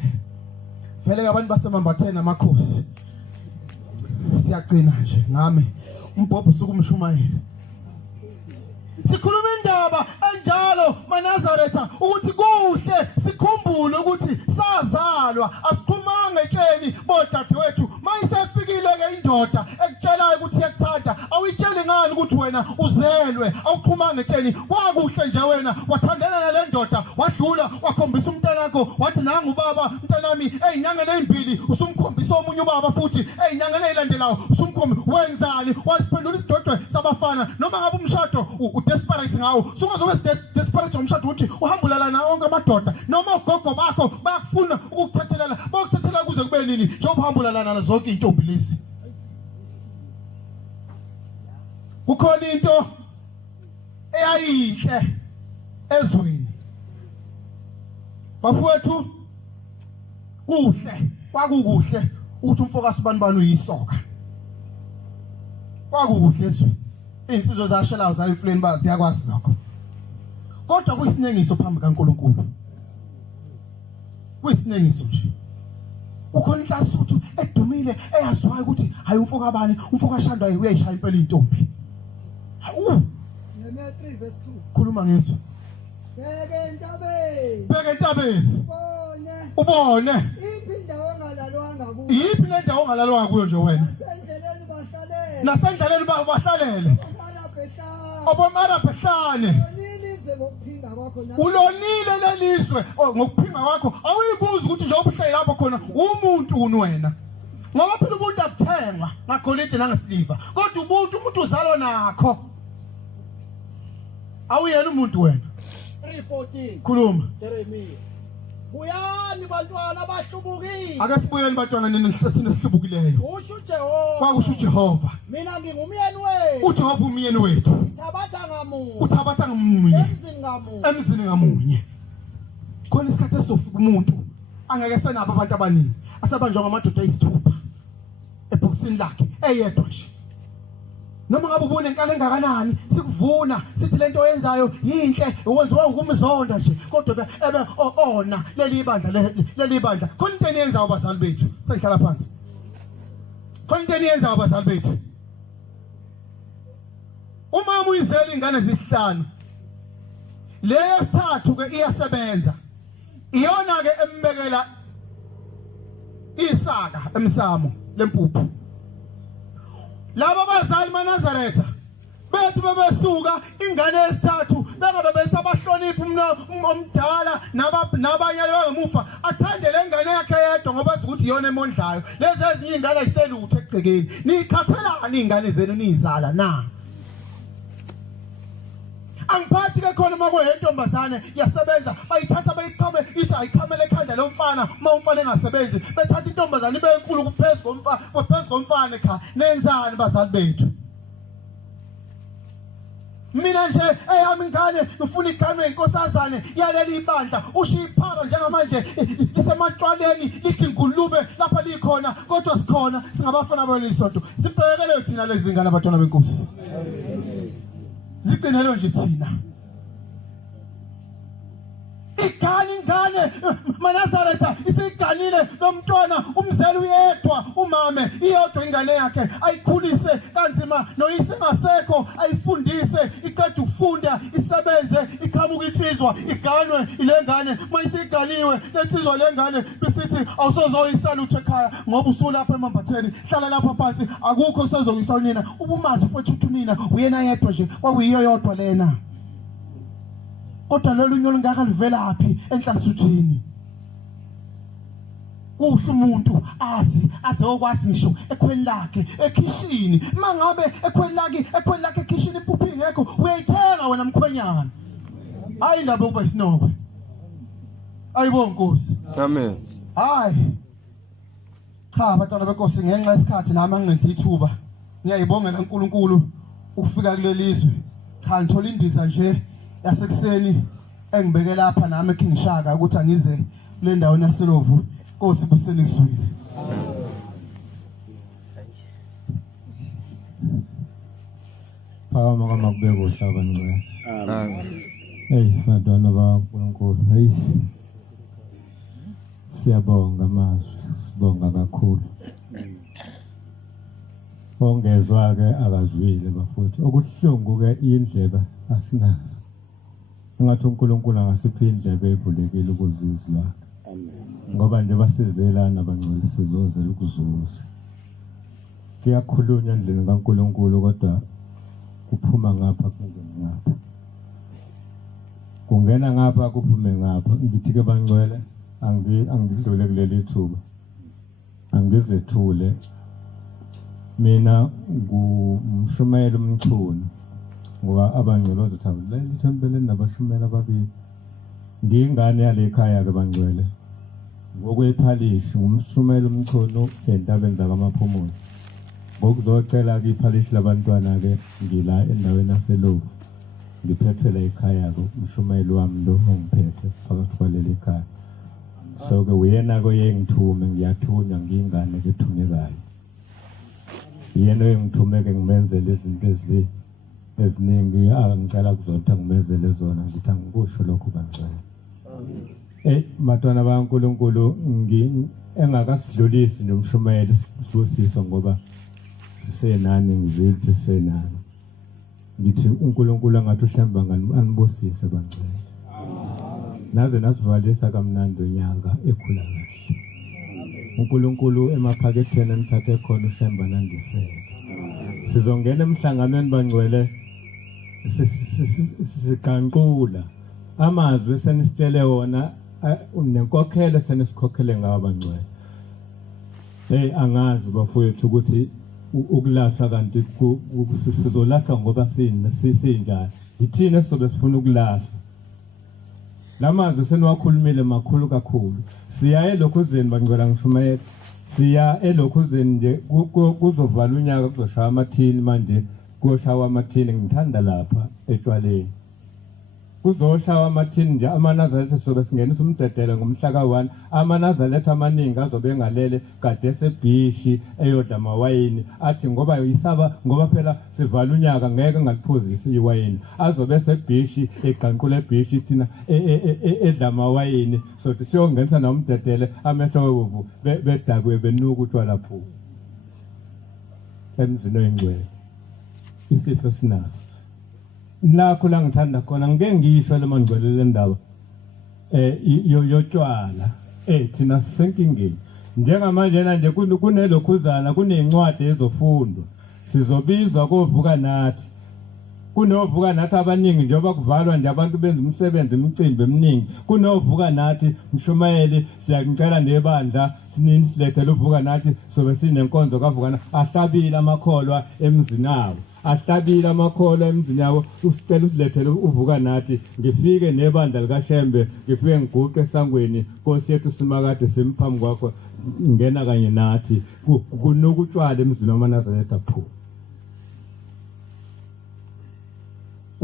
vele abantu basemambatheni amakhosi siyagcina nje ngami umbhobho sukumshumayela sikhuluma indaba enjalo maNazaretha ukuthi kuhle sikhumbule ukuthi sazalwa asikhumanga etsheni bodadewethu mayisefikile ke indoda ekutshelayo ukuthi yakuthanda awuyitsheli ngani ukuthi wena uzelwe awukhumanga etsheni kwakuhle nje wena wathandana nale ndoda wadlula wakhombisa umntanakho wathi nanga ubaba mntanami ezinyangeni ezimbili usumkhombisa omunye ubaba futhi ezinyangeni ezilandelayo usumkhombi wenzani wasiphendula isidodwe sabafana noma ngabe umshado desperate ngawo sungazobe desperate umshado uthi uhambulala nawo wonke amadoda noma ugogo bakho bayakufuna ukukuthethelela bakuthethelela kuze kube nini njengoba uhambulala nazo zonke intombi lezi kukhona into eyayinhle ezweni bafowethu kuhle kwakukuhle ukuthi umfokasi banibani uyisoka kwakukuhle ezweni insizwe zashelayo zayifleni baziyakwazi lokho kodwa kuyisinengiso phambi kaNkulunkulu kuyisinengiso nje ukhona inhlasuthu edumile eyaziwayo ukuthi hayi umfoka abani umfoka ashandwa uyayishaya impela intombi Nehemiah 3 verse 2 khuluma ngeso bheka entabeni ubone iphi yiphi indawo ongalalwanga kuyo le ndawo ongalalwanga kuyo nje wena nasendleleni bahlalele obomara behlane ulonile lelizwe ngokuphinga kwakho awuyibuza ukuthi njengoba uhleli lapho khona umuntu wena ngoba phela umuntu akuthengwa ngagolide nangesiliva kodwa umuntu uzalwa nakho awuyena umuntu wena 3:14 khuluma Jeremiah Buyani bantwana abahlubukile ake sibuyele bantwana nesihlubukileyo usho uJehova kwakusho uJehova mina ngingumyeni wethu uJehova umyeni wethu thabatha ngamunye uthabatha ngamunye emzini ngamunye khona isikhathi esofika umuntu angeke senabo abantu abaningi asabanjwa ngamadoda ayisithupha ebhokisini lakhe eyedwa nje noma ngabe ubone inkala engakanani sikuvuna sithi lento oyenzayo yinhle wenziwa ukumzonda nje kodwa ebe ona leli bandla khona into eniyenzayo abazali bethu sengihlala phansi khona into eniyenzayo abazali bethu umama uyizela ingane zihlanu leyo sithathu ke iyasebenza iyona ke embekela isaka emsamo lempuphu laba bazali maNazaretha bethu bebesuka ingane esithathu bengabe besabahlonipha umdala nabanye abangemuva athande lengane yakhe yedwa ngoba ukuthi iyona emondlayo lezi ezinye ingane ayiselutho egcekeni nikhathelani ingane zenu nizala na angiphathi ke khona makuyentombazane yasebenza bayithatha bayiqhame ithi ayikhamele ekhanda lomfana uma umfana engasebenzi bethatha intombazane ibenkulu kuphezulu komfana ekhaya nenzani bazali bethu mina nje eyami ingane ufuna igame inkosazane yaleli ibandla ushiphaka njengamanje lisematshwaleni lithi ngulube lapha likhona kodwa sikhona singabafana balesonto sibhekele thina lezi ngane abatwana benkosi zigcinelwe nje thina ingane maNazaretha isiganile lomntwana umzali uyedwa umame iyodwa ingane yakhe ayikhulise kanzima noyise ngasekho ayifundise iqeda ukufunda isebenze iqhamuka insizwa iganwe ilengane mayisiganiwe lensizwa lengane besithi awusozoyisaluthe ekhaya ngoba usulapha emambatheni hlala lapha phansi akukho sezoyisa nina ubumazi mfowethu nina uyena yedwa nje kwakuyiyo yodwa lena kodwa lolu nyolo ngaka livelaphi enhlansuthini kuhle umuntu aze okwazi ngisho ekhweni lakhe ekhishini mangabe ekhweni lakhe ekhishini impuphu ingekho uyayithenga wena mkhwenyana hayi indaba ukuba isinokwe ayibonke Nkosi Amen. hayi cha bantwana benkosi ngenxa yesikhathi nami angidla ithuba ngiyayibongela uNkulunkulu ukufika kulelizwe cha ngithola indiza nje yasekuseni engibeke lapha nami eKingshaka ukuthi angize kule ndawo yaseLovu Nkosi buseni kuswile phakama kamakubeka uhlaba ngwe Amen. hey bantwana baNkulunkulu hey siyabonga sibonga kakhulu ongezwa ke akazwile bafuthu okuhlungu ke indleba asinazo ngathi uNkulunkulu angasiphi indlebe evulekile ukuzizwa ngoba nje basizelana abangcwele sizozela ukuzuza kuyakhulunywa endlini kaNkulunkulu kodwa kuphuma ngapha kungena ngapha kuphume ngapha ngithi ke bangcwele angidlule kuleli thuba angizethule mina ngumshumayeli umchunu ngoba abangcwele bazothabela ithempeleni nabashumela ababili ngingane yale ekhaya ke bangcwele ngokwephalishi ngumshumayeli umchunu entabeni zakamaphumulo ngokuzocela ke iphalishi labantwana ke ngila endaweni yaseLovu ngiphethwe la ekhaya ke umshumayeli wami lo ongiphethe phakathi kwaleli ekhaya so ke uyena ke yengithume ngiyathunywa ngingane ke thunyekayo yena engithume ke ngimenzele izinto eziningi angicela kuzotha ngimenzele zona ngithi angikusho lokho bangcwele matwana baNkulunkulu engakasidlulisi nomshumayeli sibusiswa ngoba sisenani ngizithi sisenani ngithi uNkulunkulu angathi uShembe anibusise bangcwele naze nasivalisa kamnandi unyanga ekhula kahle uNkulunkulu emaphaketheni enithathe khona uShembe nandisele sizongena emhlanganweni bangcwele sikanqula amazwi senisitshele wona nenkokhelo senesikhokhele ngawo bangcwele angazi bafowethu ukuthi ukulahlwa kanti sizolahlwa ngoba sinjani yithina sobe sifuna ukulahlwa lamazwi seniwakhulumile makhulu kakhulu siya elokhuzeni bangcwele ngishumayela siya elokhuzeni nje kuzovala unyaka kuzoshaya amathini manje kuyoshawa amathini ngithanda lapha etshwaleni kuzoshawa amathini nje amaNazaretha sobe singenisa umdedele ngomhla ka1 amaNazaretha amaningi azobe engalele kade esebhishi eyodla amawayini athi ngoba yisaba ngoba phela sivala unyaka ngeke ngaliphuzisa iwayini azobe esebhishi eqanqula ebhishi thina edla amawayini sothi siyongenisa nomdedele amehlo wewu bedakwe benuka utshwala phu emzini oyingcwele isifo sinaso nakho la ngithanda khona ngeke ngisho le mangcwele le ndaba yotshwala thina sisenkingeni njengamanje nje kunelokhuzana kunencwadi ezofundwa sizobizwa kovuka nathi kunovuka nathi abaningi njengoba kuvalwa nje abantu benza umsebenzi imicimbi eminingi kunovuka nathi mshumayeli siyakucela nebandla sinini silethele uvuka nathi sobe sinenkonzo kavukana ahlabile amakholwa emzini awo ahlabile amakholwa emzini yawo usicela usilethele uvuka nathi ngifike nebandla likaShembe ngifike ngiguqe esangweni Nkosi yethu simakade simphambi kwakho ngena kanye nathi kunokutshwala emzini wamaNazaretha phu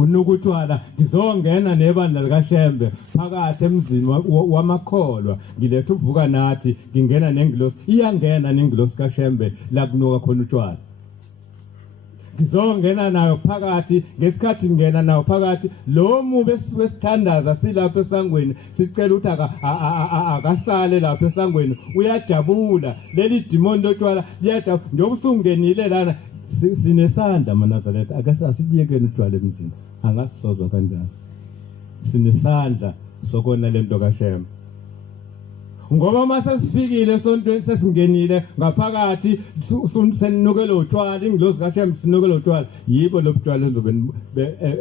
unukutshwala ngizongena nebandla likaShembe phakathi emzini wamakholwa ngilethe uvuka nathi ngingena nengilosi iyangena nengilosi kaShembe la kunuka khona utshwala ngizongena nayo phakathi ngesikhathi ngena nayo phakathi lo mube wesithandaza silapha esangweni sicela ukuthi akasale lapha esangweni uyajabula leli demon lotshwala liyajabula njengoba usungenile lana sinesandla manazaletha akasasibiyekeni utshwala emzini angasizozwa kanjani sinesandla sokona lento kaShembe ngoba mase sifikile esontweni sesingenile ngaphakathi senukela utshwala ingilosi kaShembe sinukela utshwala yibo lobutshwala ezobe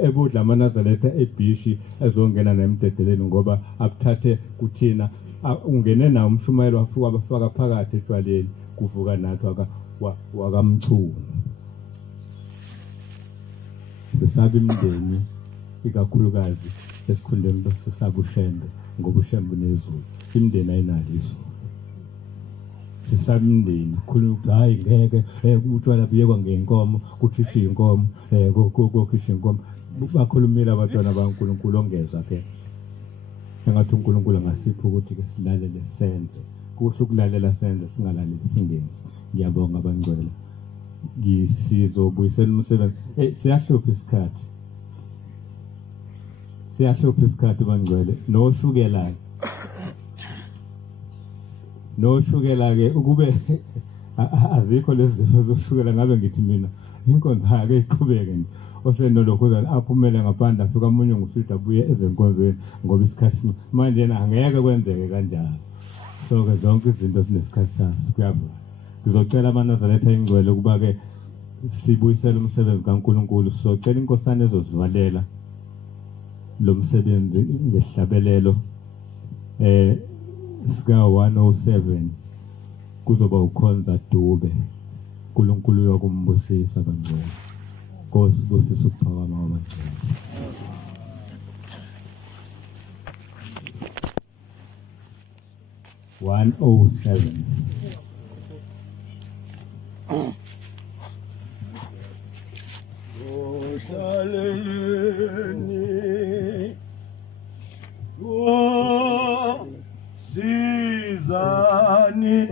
ebudla amanazaletha eBhishi ezongena nemdedeleni ngoba akuthathe kuthina ungene nawo umshumayelo wafika abafaka phakathi etshwaleni kuvuka nathi wakamchunu sisabe imndeni ikakhulukazi esikhundleni besisaba uShembe ngoba uShembe nezulu imndeni ayinalizo sisabe imndeni khuluma ukuthi hayi ngeke utshwala buyekwa ngenkomo kukhishwa inkomo kokhishwa inkomo bakhulumile abantwana baNkulunkulu ongeza ke engathi uNkulunkulu angasipho ukuthi ke silalele senze kuhle ukulalela senze singalaleli singenzi ngiyabonga abangcwele ngisizobuyisela umsebenzi siyahlupha isikhathi bangcwele noshukela ke ukube azikho lezi zifo zoshukela ngabe ngithi mina inkonzo ake iqhubeke nje osenolokhuzana aphumele ngaphandle afika umunye ngusida abuye ezenkonzweni ngoba isikhathi manje angeke kwenzeke kanjalo so ke zonke izinto zinesikhathi sazo kuyavuma ngizocela amanazaretha ingcwele kuba ke sibuyisela umsebenzi kaNkulunkulu sizocela inkosana ezosivalela lo msebenzi ngehlabelelo sika 107 kuzoba ukhonza Dube uNkulunkulu yokumbusisa bangcwele Nkosi busisa ukuphakama kwabangcwele 107 Saleleni sizani